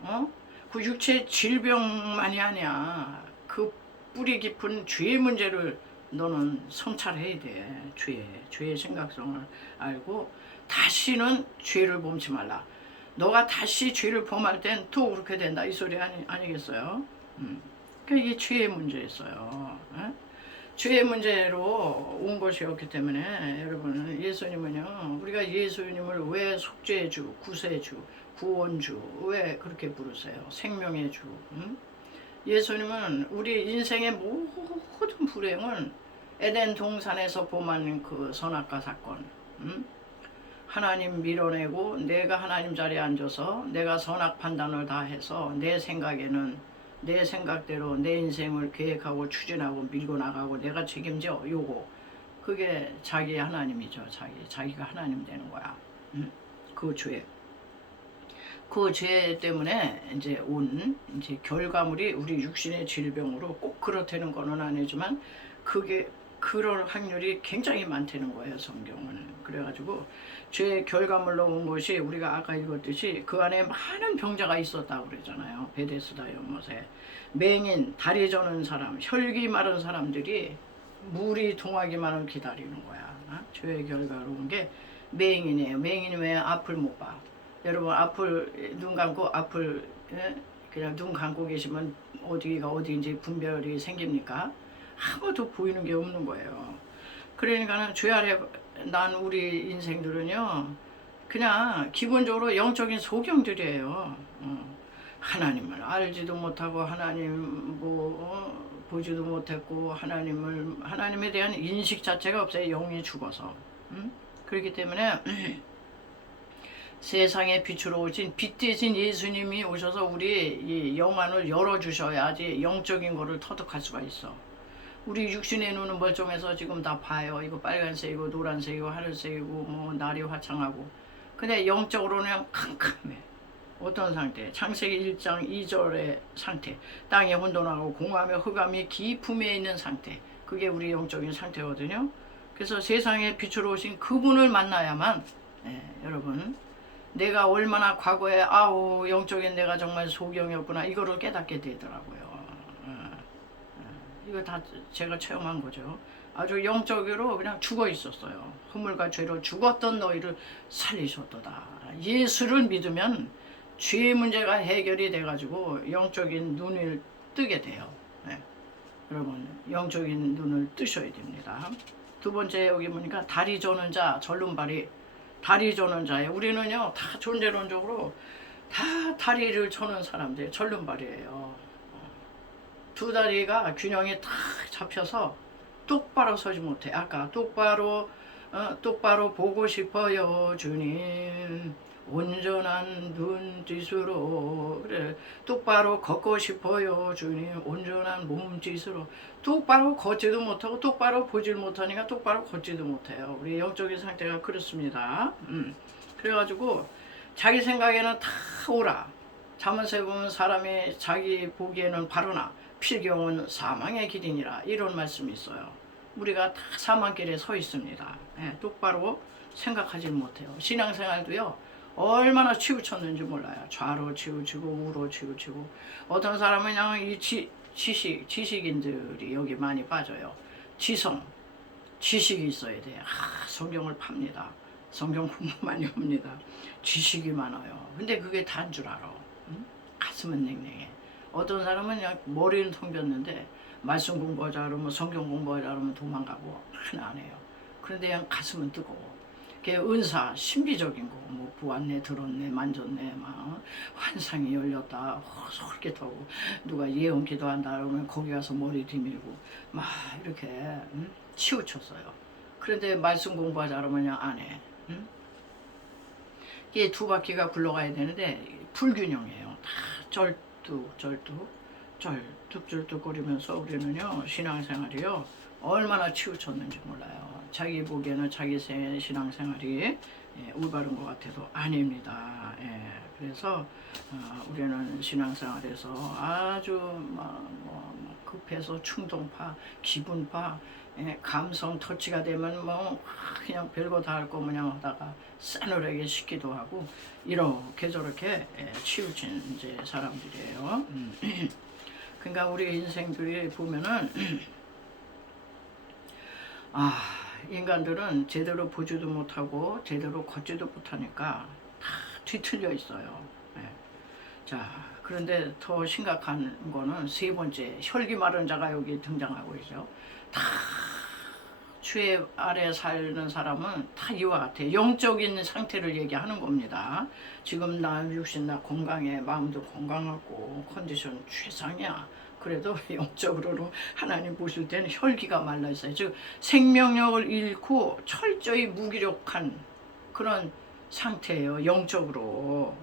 그 육체 질병만이 아니야. 그 뿌리 깊은 죄 문제를 너는 성찰해야 돼. 죄의 심각성을 알고 다시는 죄를 범치 말라. 너가 다시 죄를 범할 땐 또 그렇게 된다 이 소리 아니겠어요? 그러니까 이게 죄의 문제였어요. 죄의 문제로 온 것이었기 때문에 여러분, 예수님은요, 우리가 예수님을 왜 속죄의 주, 구세의 주, 구원주 왜 그렇게 부르세요? 생명의 주. 예수님은 우리 인생의 모든 불행은 에덴 동산에서 범한 그 선악과 사건, 하나님 밀어내고 내가 하나님 자리에 앉아서 내가 선악 판단을 다 해서 내 생각에는 내 생각대로 내 인생을 계획하고 추진하고 밀고 나가고 내가 책임져 요거, 그게 자기 하나님이죠. 자기가 하나님 되는 거야. 그 죄 때문에 이제 이제 결과물이 우리 육신의 질병으로 꼭 그렇다는 거는 아니지만 그게 그럴 확률이 굉장히 많다는 거예요, 성경은. 그래가지고 죄의 결과물로 온 것이 우리가 아까 읽었듯이 그 안에 많은 병자가 있었다고 그러잖아요. 베데스다 연못에 맹인, 다리 저는 사람, 혈기 마른 사람들이 물이 동하기만을 기다리는 거야. 죄의 결과로 온 게 맹인이에요. 맹인이 왜 앞을 못 봐? 여러분, 눈 감고 앞을 그냥 눈 감고 계시면 어디가 어디인지 분별이 생깁니까? 아무도 보이는 게 없는 거예요. 그러니까는 죄 아래 난 우리 인생들은요, 그냥 기본적으로 영적인 소경들이에요. 하나님을 알지도 못하고 하나님 보지도 못했고 하나님에 대한 인식 자체가 없어요. 영이 죽어서. 그렇기 때문에 세상의 빛으로 오신 빛 대신 예수님이 오셔서 우리 이 영안을 열어주셔야지 영적인 거를 터득할 수가 있어. 우리 육신의 눈은 멀쩡해서 지금 다 봐요. 이거 빨간색이고 노란색이고 하늘색이고 뭐 날이 화창하고. 근데 영적으로는 그냥 캄캄해. 어떤 상태? 창세기 1장 2절의 상태. 땅에 혼돈하고 공함에 흑암이 깊음에 있는 상태. 그게 우리 영적인 상태거든요. 그래서 세상에 빛으로 오신 그분을 만나야만 여러분 내가 얼마나 과거에 영적인 내가 정말 소경이었구나 이거를 깨닫게 되더라고요. 이거 다 제가 체험한 거죠. 아주 영적으로 그냥 죽어 있었어요. 허물과 죄로 죽었던 너희를 살리셨도다. 예수를 믿으면 죄 문제가 해결이 돼가지고 영적인 눈을 뜨게 돼요. 여러분 영적인 눈을 뜨셔야 됩니다. 두 번째 여기 보니까 다리 저는 자 절름발이 다리 저는 자예요. 우리는요 다 존재론적으로 다 다리를 저는 사람들 절름발이에요. 두 다리가 균형이 탁 잡혀서 똑바로 서지 못해. 아까 똑바로 보고 싶어요 주님 온전한 눈짓으로. 그래 똑바로 걷고 싶어요 주님 온전한 몸짓으로. 똑바로 걷지도 못하고 똑바로 보질 못하니까 똑바로 걷지도 못해요. 우리 영적인 상태가 그렇습니다. 그래가지고 자기 생각에는 다 옳아. 잠언에 보면 사람이 자기 보기에는 바르나 필경은 사망의 길이니라 이런 말씀이 있어요. 우리가 다 사망길에 서 있습니다. 똑바로 생각하지 못해요. 신앙생활도요 얼마나 치우쳤는지 몰라요. 좌로 치우치고 우로 치우치고. 어떤 사람은 그냥 이 지식인들이 여기 많이 빠져요. 지식이 있어야 돼요. 성경을 팝니다. 성경 공부 많이 합니다. 지식이 많아요. 근데 그게 다인 줄 알아. 가슴은 냉랭해. 어떤 사람은 그냥 머리는 통겼는데 말씀 공부하자 그러면 성경 공부하자 그러면 도망가고 하나 안 해요. 그런데 그냥 가슴은 뜨거워. 그게 은사, 신비적인 거, 뭐 보았네, 들었네, 만졌네, 막 환상이 열렸다, 솔깃하고 누가 예언 기도한다 그러면 거기 가서 머리 뒤밀고 막 이렇게 치우쳤어요. 그런데 말씀 공부하자 그러면 그냥 안 해. 이게 두 바퀴가 굴러가야 되는데 불균형이에요. 다 절뚝거리면서 우리는요 신앙생활이요 얼마나 치우쳤는지 몰라요. 자기 보기에는 자기 신앙생활이 올바른 것 같아도 아닙니다. 그래서 우리는 신앙생활에서 아주 급해서 충동파, 기분파, 감성 터치가 되면 뭐 그냥 별거 다 할 거 그냥 하다가 싸늘하게 식기도 하고 이렇게 저렇게 치우친 이제 사람들이에요. 그러니까 우리 인생들이 보면은 인간들은 제대로 보지도 못하고 제대로 걷지도 못하니까 다 뒤틀려 있어요. 자, 그런데 더 심각한 거는 세 번째 혈기 마른 자가 여기 등장하고 있죠. 다 죄 아래 사는 사람은 다 이와 같아. 영적인 상태를 얘기하는 겁니다. 지금 나 육신 나 건강해, 마음도 건강하고 컨디션 최상이야. 그래도 영적으로 하나님 보실 때는 혈기가 말라 있어요. 즉 생명력을 잃고 철저히 무기력한 그런 상태예요. 영적으로.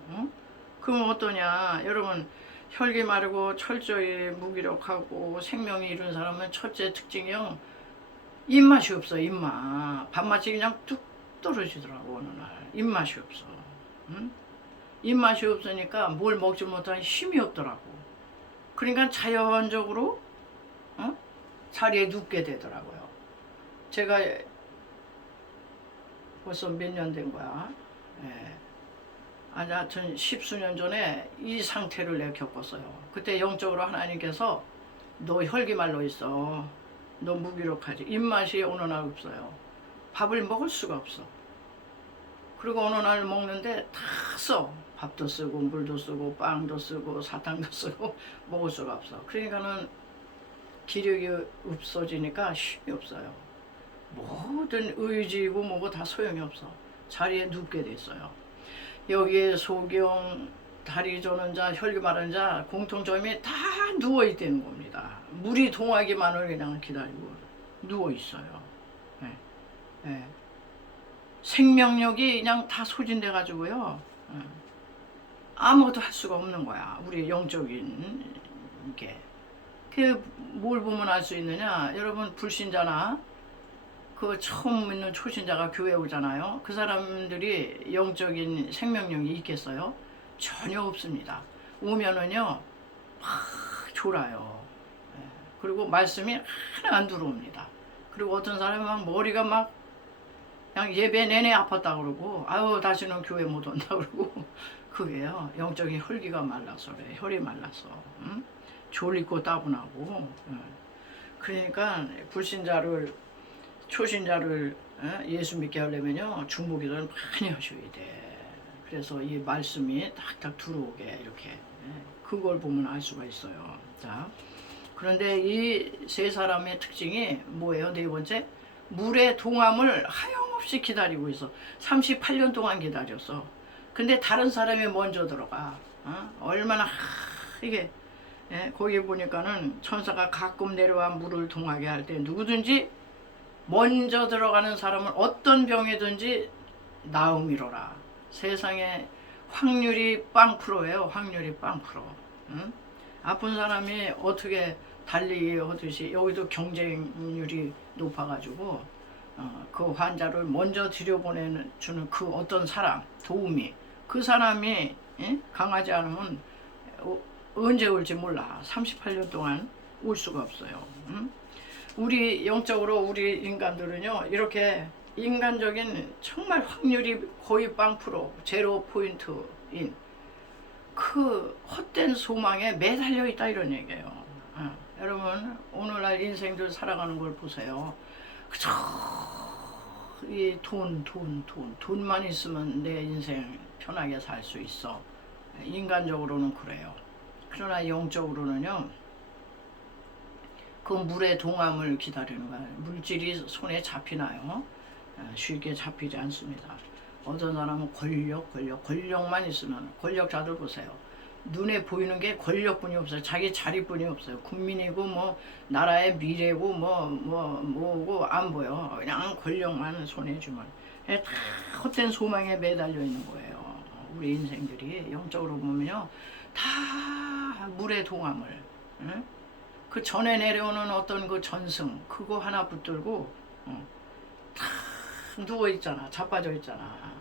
그럼 어떠냐? 여러분 혈기 마르고 철저히 무기력하고 생명이 잃은 사람은 첫째 특징이요. 입맛이 없어. 입맛. 밥맛이 그냥 뚝 떨어지더라고 어느 날. 입맛이 없어. 입맛이 없으니까 뭘 먹지 못하니 힘이 없더라고. 그러니까 자연적으로 자리에 눕게 되더라고요. 제가 벌써 몇 년 된 거야. 하여튼 10수년 전에 이 상태를 내가 겪었어요. 그때 영적으로 하나님께서 너 혈기 말라 있어. 너 무기력하지. 입맛이 어느 날 없어요. 밥을 먹을 수가 없어. 그리고 어느 날 먹는데 다 써. 밥도 쓰고 물도 쓰고 빵도 쓰고 사탕도 쓰고 먹을 수가 없어. 그러니까는 기력이 없어지니까 힘이 없어요. 모든 의지고 뭐고 다 소용이 없어. 자리에 눕게 됐어요. 여기에 소경, 다리 저는 자, 혈기 마른 자 공통점이 다 누워있다는 겁니다. 물이 동하기만을 그냥 기다리고 누워있어요. 예, 예. 생명력이 그냥 다 소진돼 가지고요. 예. 아무것도 할 수가 없는 거야. 우리 영적인 게. 그 뭘 보면 알 수 있느냐? 여러분 불신자나 그 처음 믿는 초신자가 교회 오잖아요. 그 사람들이 영적인 생명력이 있겠어요? 전혀 없습니다. 오면은요 막 졸아요. 예. 그리고 말씀이 하나 안 들어옵니다. 그리고 어떤 사람은 막 머리가 막 그냥 예배 내내 아팠다 그러고 아유 다시는 교회 못 온다 그러고 그게요 영적인 혈기가 말라서 그래. 혈이 말라서 응? 졸리고 따분하고. 그러니까 불신자를 초신자를 예수 믿게 하려면요 중보기도를 많이 하셔야 돼. 그래서 이 말씀이 탁탁 들어오게 이렇게 그걸 보면 알 수가 있어요. 자, 그런데 이 세 사람의 특징이 뭐예요? 네 번째, 물의 동함을 하염없이 기다리고 있어. 38년 동안 기다렸어. 근데 다른 사람이 먼저 들어가. 얼마나 이게 거기 보니까는 천사가 가끔 내려와 물을 동하게 할 때 누구든지 먼저 들어가는 사람은 어떤 병이든지 나음이로라. 세상에 확률이 0%예요. 확률이 0%. 응? 아픈 사람이 어떻게 달리기 하듯이 여기도 경쟁률이 높아가지고 그 환자를 먼저 들여보내는 주는 그 어떤 사람 도움이 그 사람이 강하지 않으면 언제 올지 몰라. 38년 동안 올 수가 없어요. 응? 우리 영적으로 우리 인간들은요 이렇게 인간적인 정말 확률이 거의 0% 제로 포인트인 그 헛된 소망에 매달려 있다 이런 얘기예요. 여러분 오늘날 인생들 살아가는 걸 보세요. 그저 이 돈만 있으면 내 인생 편하게 살 수 있어. 인간적으로는 그래요. 그러나 영적으로는요 그 물의 동함을 기다리는 거예요. 물질이 손에 잡히나요? 쉽게 잡히지 않습니다. 어떤 사람은 권력만 있으면 권력자들 보세요. 눈에 보이는 게 권력뿐이 없어요. 자기 자리뿐이 없어요. 국민이고 뭐 나라의 미래고 뭐고 안 보여. 그냥 권력만 손에 주면 다 헛된 소망에 매달려 있는 거예요. 우리 인생들이 영적으로 보면요 다 물의 동함을 그 전에 내려오는 어떤 그 전승 그거 하나 붙들고 다 누워 있잖아. 자빠져 있잖아.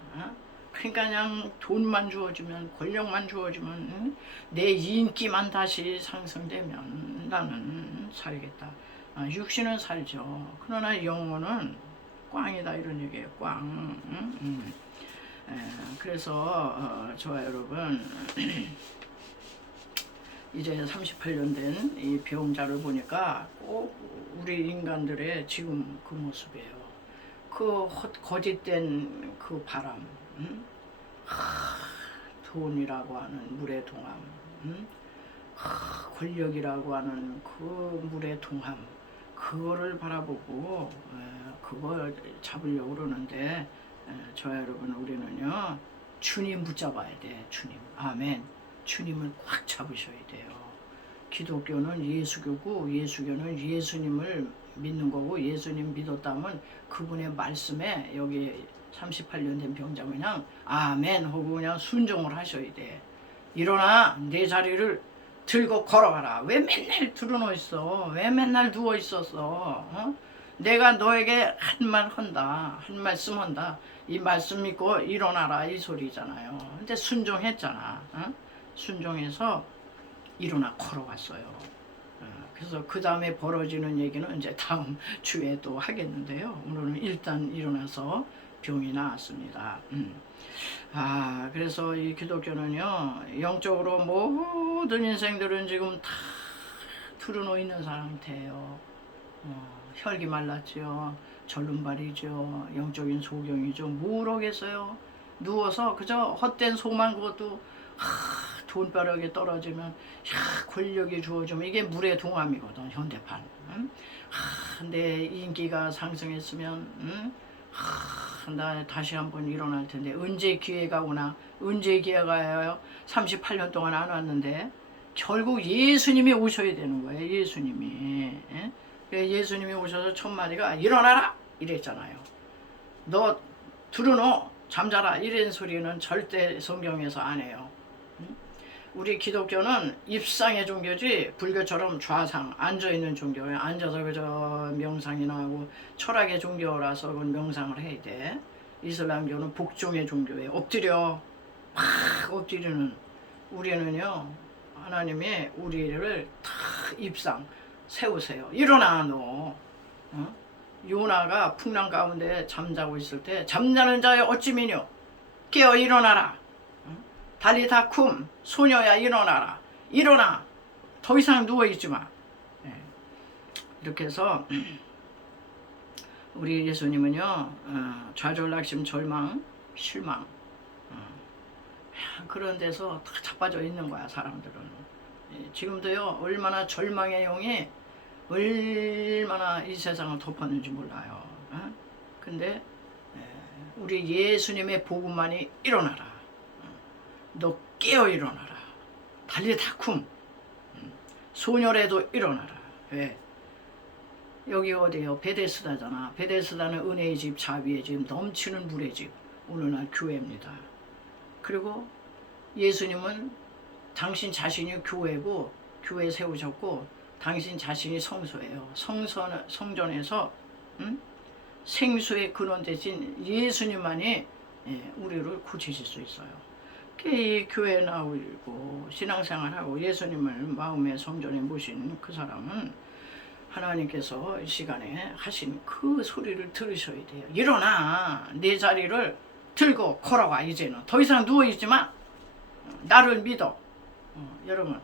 그러니까 그냥 돈만 주어주면 권력만 주어주면 내 인기만 다시 상승되면 나는 살겠다. 육신은 살죠. 그러나 영혼은 꽝이다 이런 얘기예요. 꽝. 그래서 저와 여러분 이제 38년 된 이 병자를 보니까 꼭 우리 인간들의 지금 그 모습이에요. 그 거짓된 그 바람, 돈이라고 하는 물의 동함, 권력이라고 하는 그 물의 동함, 그거를 바라보고 그걸 잡으려고 그러는데 저와 여러분 우리는요 주님 붙잡아야 돼. 주님. 아멘. 주님을 꽉 잡으셔야 돼요. 기독교는 예수교고 예수교는 예수님을 믿는 거고 예수님 믿었다면 그분의 말씀에 여기 38년 된 병자 그냥 아멘 하고 그냥 순종을 하셔야 돼. 일어나 내 자리를 들고 걸어가라. 왜 맨날 들어놓 있어? 왜 맨날 누워 있었어? 내가 너에게 한 말 한다. 한 말씀 한다. 이 말씀 믿고 일어나라 이 소리잖아요. 근데 순종했잖아. 순종해서 일어나 걸어왔어요. 그래서 그 다음에 벌어지는 얘기는 이제 다음 주에 또 하겠는데요. 오늘은 일단 일어나서 병이 나았습니다. 그래서 이 기독교는요 영적으로 모든 인생들은 지금 다 들어놓여 있는 상태예요. 혈기 말랐죠. 절름발이죠. 영적인 소경이죠. 뭘 하겠어요. 누워서 그저 헛된 소만 그것도 돈벼락이 떨어지면 권력이 주어지면 이게 물의 동함이거든 현대판. 응? 내 인기가 상승했으면 나 다시 한번 일어날 텐데 언제 기회가 오나. 언제 기회가 와요? 38년 동안 안 왔는데 결국 예수님이 오셔야 되는 거예요. 예수님이. 예수님이 오셔서 첫 마디가 일어나라 이랬잖아요. 너 두루노 잠자라 이런 소리는 절대 성경에서 안 해요. 우리 기독교는 입상의 종교지 불교처럼 좌상 앉아있는 종교예요. 앉아서 그저 명상이나 하고 철학의 종교라서 그건 명상을 해야 돼. 이슬람교는 복종의 종교예요. 엎드려 막 엎드리는. 우리는요 하나님이 우리를 다 입상 세우세요. 일어나 너. 요나가 풍랑 가운데 잠자고 있을 때 잠자는 자여 어찌 미뇨 깨어 일어나라. 달리다쿰 소녀야 일어나라. 일어나. 더 이상 누워있지 마. 이렇게 해서 우리 예수님은요 좌절낙심 절망 실망 그런 데서 다 자빠져 있는 거야 사람들은. 지금도요 얼마나 절망의 영이 얼마나 이 세상을 덮었는지 몰라요. 근데 우리 예수님의 복음만이 일어나라. 너 깨어 일어나라. 달리다쿰 소녀라도 일어나라. 왜? 여기 어디요? 베데스다잖아. 베데스다는 은혜의 집, 자비의 집, 넘치는 물의 집. 오늘날 교회입니다. 그리고 예수님은 당신 자신이 교회고 교회 세우셨고 당신 자신이 성소예요. 성전에서 생수의 근원 대신 예수님만이 우리를 고치실 수 있어요. 이 교회에 나오고 신앙생활하고 예수님을 마음의 성전에 모신 그 사람은 하나님께서 이 시간에 하신 그 소리를 들으셔야 돼요. 일어나. 내 자리를 들고 걸어와. 이제는 더 이상 누워있지 마. 나를 믿어. 여러분,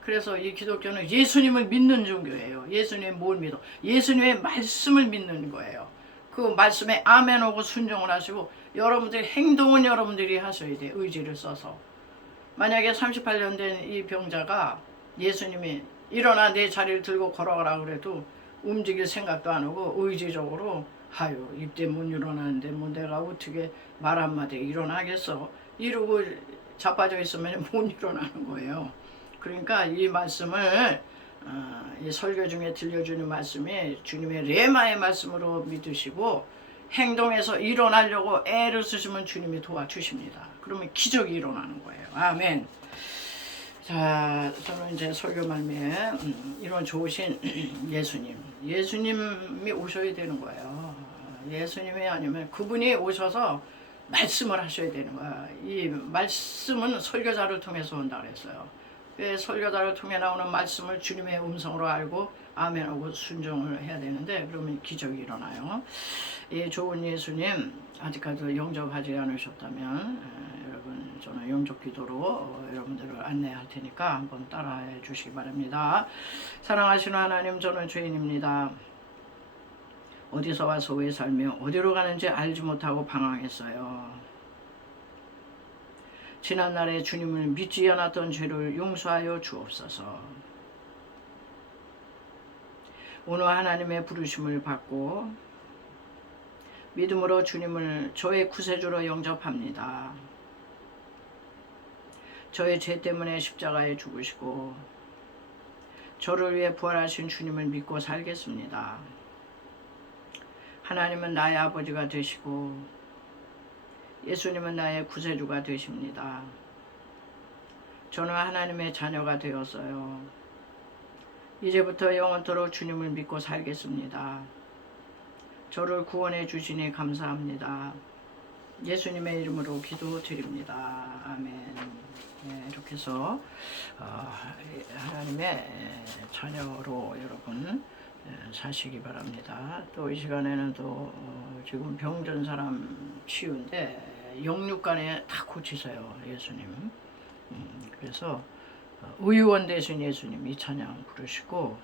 그래서 이 기독교는 예수님을 믿는 종교예요. 예수님 뭘 믿어? 예수님의 말씀을 믿는 거예요. 그 말씀에 아멘하고 순종을 하시고 여러분들의 행동은 여러분들이 하셔야 돼요. 의지를 써서. 만약에 38년 된 이 병자가 예수님이 일어나 내 자리를 들고 걸어가라 그래도 움직일 생각도 안 하고 의지적으로 아유 입대 못 일어나는데 뭐 내가 어떻게 말 한마디에 일어나겠어 이러고 자빠져 있으면 못 일어나는 거예요. 그러니까 이 말씀을 이 설교 중에 들려주는 말씀이 주님의 레마의 말씀으로 믿으시고 행동에서 일어나려고 애를 쓰시면 주님이 도와주십니다. 그러면 기적이 일어나는 거예요. 아멘. 자, 저는 이제 설교 말미에 이런 좋으신 예수님이 오셔야 되는 거예요. 예수님이 아니면 그분이 오셔서 말씀을 하셔야 되는 거야. 이 말씀은 설교자를 통해서 온다 그랬어요. 설교자를 통해 나오는 말씀을 주님의 음성으로 알고 아멘하고 순종을 해야 되는데 그러면 기적이 일어나요. 이 좋은 예수님 아직까지 영접하지 않으셨다면 여러분 저는 영접 기도로 여러분들을 안내할 테니까 한번 따라해 주시기 바랍니다. 사랑하시는 하나님, 저는 죄인입니다. 어디서 와서 왜 살며 어디로 가는지 알지 못하고 방황했어요. 지난날에 주님을 믿지 않았던 죄를 용서하여 주옵소서. 오늘 하나님의 부르심을 받고 믿음으로 주님을 저의 구세주로 영접합니다. 저의 죄 때문에 십자가에 죽으시고 저를 위해 부활하신 주님을 믿고 살겠습니다. 하나님은 나의 아버지가 되시고 예수님은 나의 구세주가 되십니다. 저는 하나님의 자녀가 되었어요. 이제부터 영원토록 주님을 믿고 살겠습니다. 저를 구원해 주시니 감사합니다. 예수님의 이름으로 기도드립니다. 아멘. 이렇게 해서 하나님의 자녀로 여러분 사시기 바랍니다. 또 이 시간에는 또 지금 병든 사람 치유인데 영육간에 다 고치세요. 예수님. 그래서 의원 되신 예수님 이 찬양 부르시고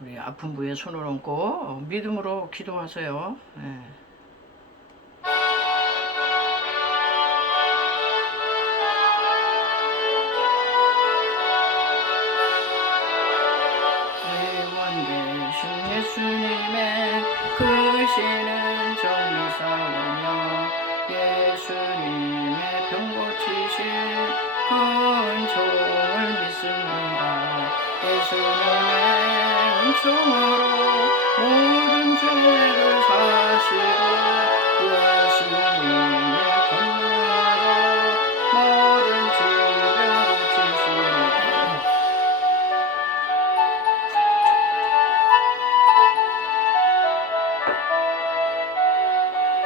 우리 아픈 부에 손을 얹고 믿음으로 기도하세요. 예수님의 병 고치신 큰 종을 믿습니다. 예수님의 은총으로 모든 죄를 사시고 예수님의 권능으로 모든 질병 고치시고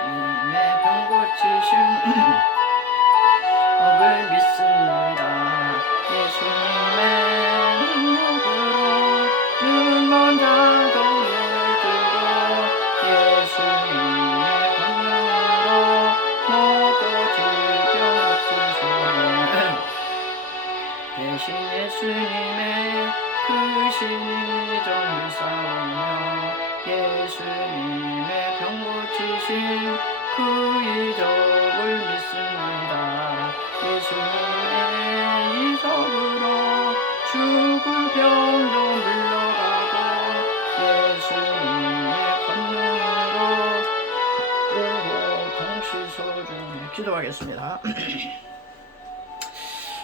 님의 병 고치신 복을 믿습니다. 예수님의 능력으로 눈먼 자도 물들고 예수님의 권능으로 모두 질병 없으시네. 대신 예수님의 크신 이정을 쌓으며 예수님의 병 고치신 그 이적을 믿습니다. 예수님의 이적으로 죽을 병도 물러가고 예수님의 권능으로 오고 동시소중에 기도하겠습니다.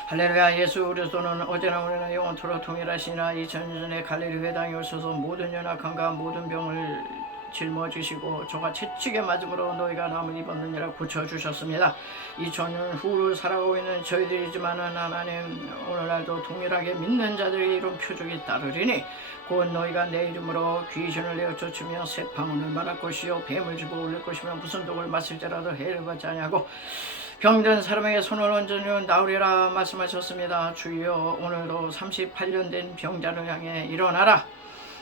할렐루야. 예수 그리스도는 어제나 오늘나 영원토록 동일하시나 이천년의 갈릴리 회당에 오셔서 모든 연약함과 모든 병을 짊어지시고 저가 채찍에 맞음으로 너희가 남을 입었느니라 고쳐주셨습니다. 2000년 후를 살아가고 있는 저희들이지만은 하나님 오늘날도 동일하게 믿는 자들이 이런 표적이 따르리니 곧 너희가 내 이름으로 귀신을 내어 쫓으며 새 방언을 말할 것이요 뱀을 집어 올릴 것이며 무슨 독을 마실지라도 해를 받지 아니하고 병든 사람에게 손을 얹으면 나으리라 말씀하셨습니다. 주여 오늘도 38년 된 병자를 향해 일어나라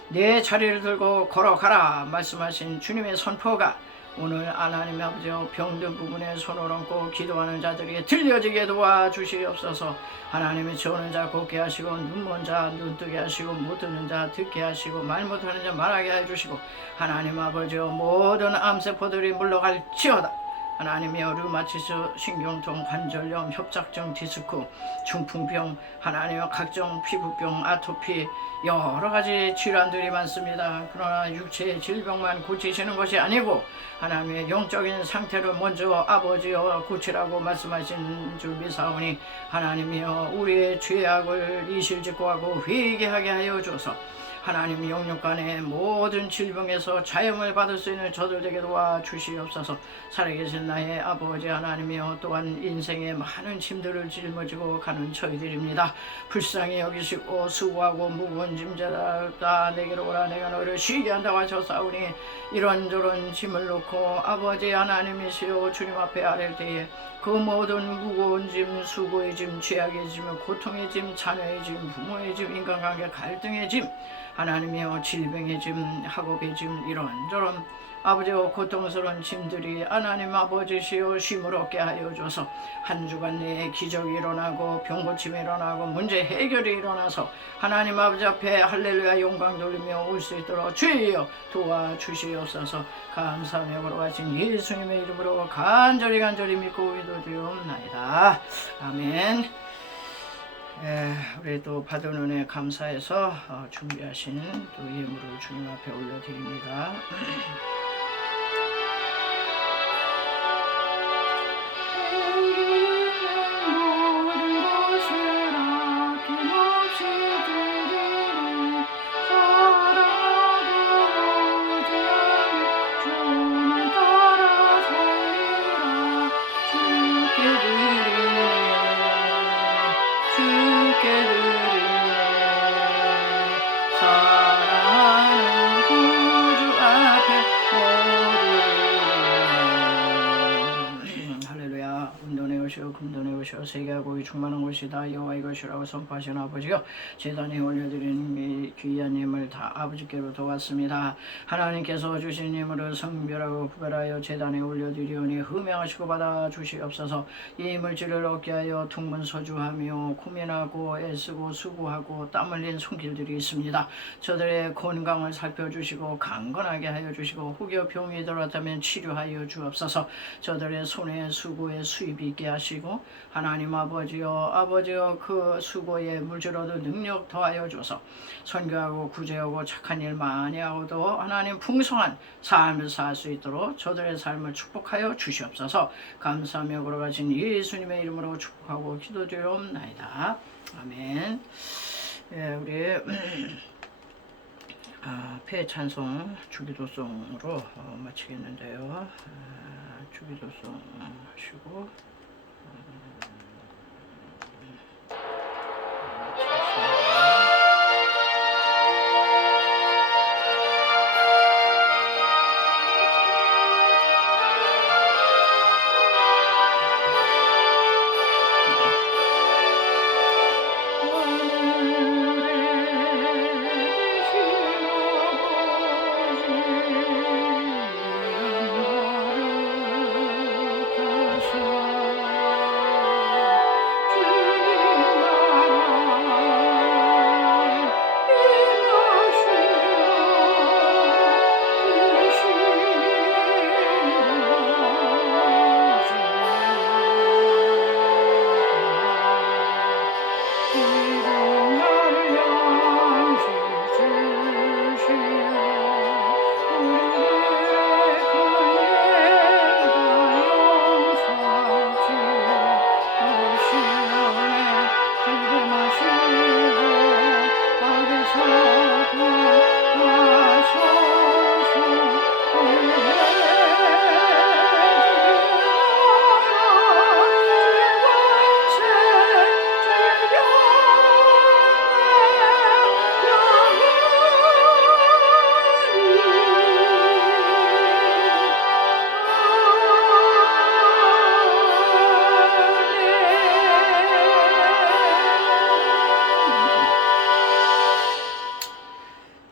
내 자리를 들고 걸어가라 말씀하신 주님의 선포가 오늘 하나님 아버지여 병든 부분에 손을 얹고 기도하는 자들에게 들려지게 도와주시옵소서. 하나님의 저는 자 걷게 하시고 눈먼 자 눈뜨게 하시고 못 듣는 자 듣게 하시고 말 못하는 자 말하게 해주시고 하나님 아버지여 모든 암세포들이 물러갈지어다. 하나님이여 류마티스, 신경통, 관절염, 협착증, 디스크, 중풍병, 하나님이여 각종 피부병, 아토피 여러 가지 질환들이 많습니다. 그러나 육체의 질병만 고치시는 것이 아니고 하나님의 영적인 상태를 먼저 아버지여 고치라고 말씀하신 줄 믿사오니 하나님이여 우리의 죄악을 이실직고하고 회개하게 하여 주소서. 하나님 영육간의 모든 질병에서 자영을 받을 수 있는 저들에게 도와주시옵소서. 살아계신 나의 아버지 하나님이여 또한 인생의 많은 짐들을 짊어지고 가는 저희들입니다. 불쌍히 여기시고 수고하고 무거운 짐자다 내게로 오라 내가 너희를 쉬게 한다고 하셨사오니 이런저런 짐을 놓고 아버지 하나님이시여 주님 앞에 아랠 때에 그 모든 무거운 짐, 수고의 짐, 죄악의 짐, 고통의 짐, 자녀의 짐, 부모의 짐, 인간관계 갈등의 짐 하나님이여 질병의 짐, 학업의 짐 이런저런 아버지와 고통스러운 짐들이 하나님 아버지시여 쉼을 얻게 하여 줘서 한 주간 내에 기적이 일어나고 병고침이 일어나고 문제 해결이 일어나서 하나님 아버지 앞에 할렐루야 영광 돌리며 올 수 있도록 주여 도와주시옵소서. 감사하며 걸어가신 예수님의 이름으로 간절히 믿고 기도드리옵나이다. 아멘. 우리 또 받은 은혜 감사해서 준비하신 또 예물을 주님 앞에 올려드립니다. 세계하고 충만한 곳이다 여호와의 것이라고 선포하신 아버지여 제단에 올려드리는 이 귀한 예물 다 아버지께로 도왔습니다. 하나님께서 주신 예물을 성별하고 구별하여 제단에 올려드리오니 흠양하시고 받아주시옵소서. 이 물질을 얻게 하여 퉁문서주하며 고민하고 애쓰고 수고하고 땀 흘린 손길들이 있습니다. 저들의 건강을 살펴주시고 강건하게 하여 주시고 혹여 병이 들어왔다면 치료하여 주옵소서. 저들의 손에 수고에 수입이 있게 하시고 하나님 아버지여 그 수고에 물질로도 능력 더하여 줘서 선교하고 구제하고 착한 일 많이 하고도 하나님 풍성한 삶을 살 수 있도록 저들의 삶을 축복하여 주시옵소서. 감사하며 걸어가신 예수님의 이름으로 축복하고 기도드리옵나이다. 아멘. 예, 우리 폐찬송 주기도송으로 마치겠는데요. 주기도송 하시고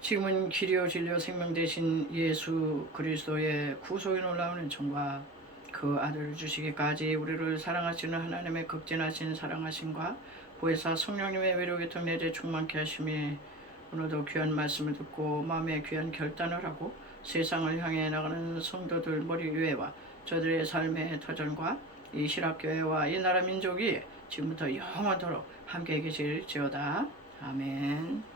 지금은 길이요 진리요 생명 되신 예수 그리스도의 구속에 놀라운 은총과 그 아들을 주시기까지 우리를 사랑하시는 하나님의 극진하신 사랑하심과 보혜사 성령님의 위로교통 내재 충만케 하심이 오늘도 귀한 말씀을 듣고 마음에 귀한 결단을 하고 세상을 향해 나가는 성도들 머리 위에와 저들의 삶의 터전과 이 신학교회와 이 나라 민족이 지금부터 영원토록 함께 계실지어다. 아멘.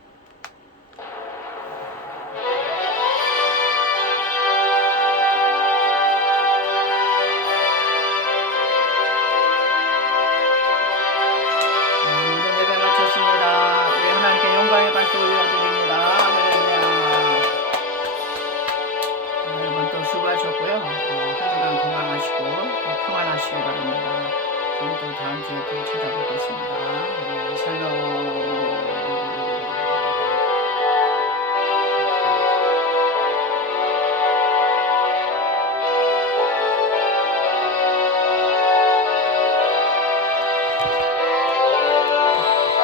영광의 박수 올려드립니다. 할렐루야. 여러분 또 수고하셨고요. 한 주간 건강하시고 또 평안하시기 바랍니다. 저희 또 다음 주에 또 찾아뵙겠습니다. 샬롬.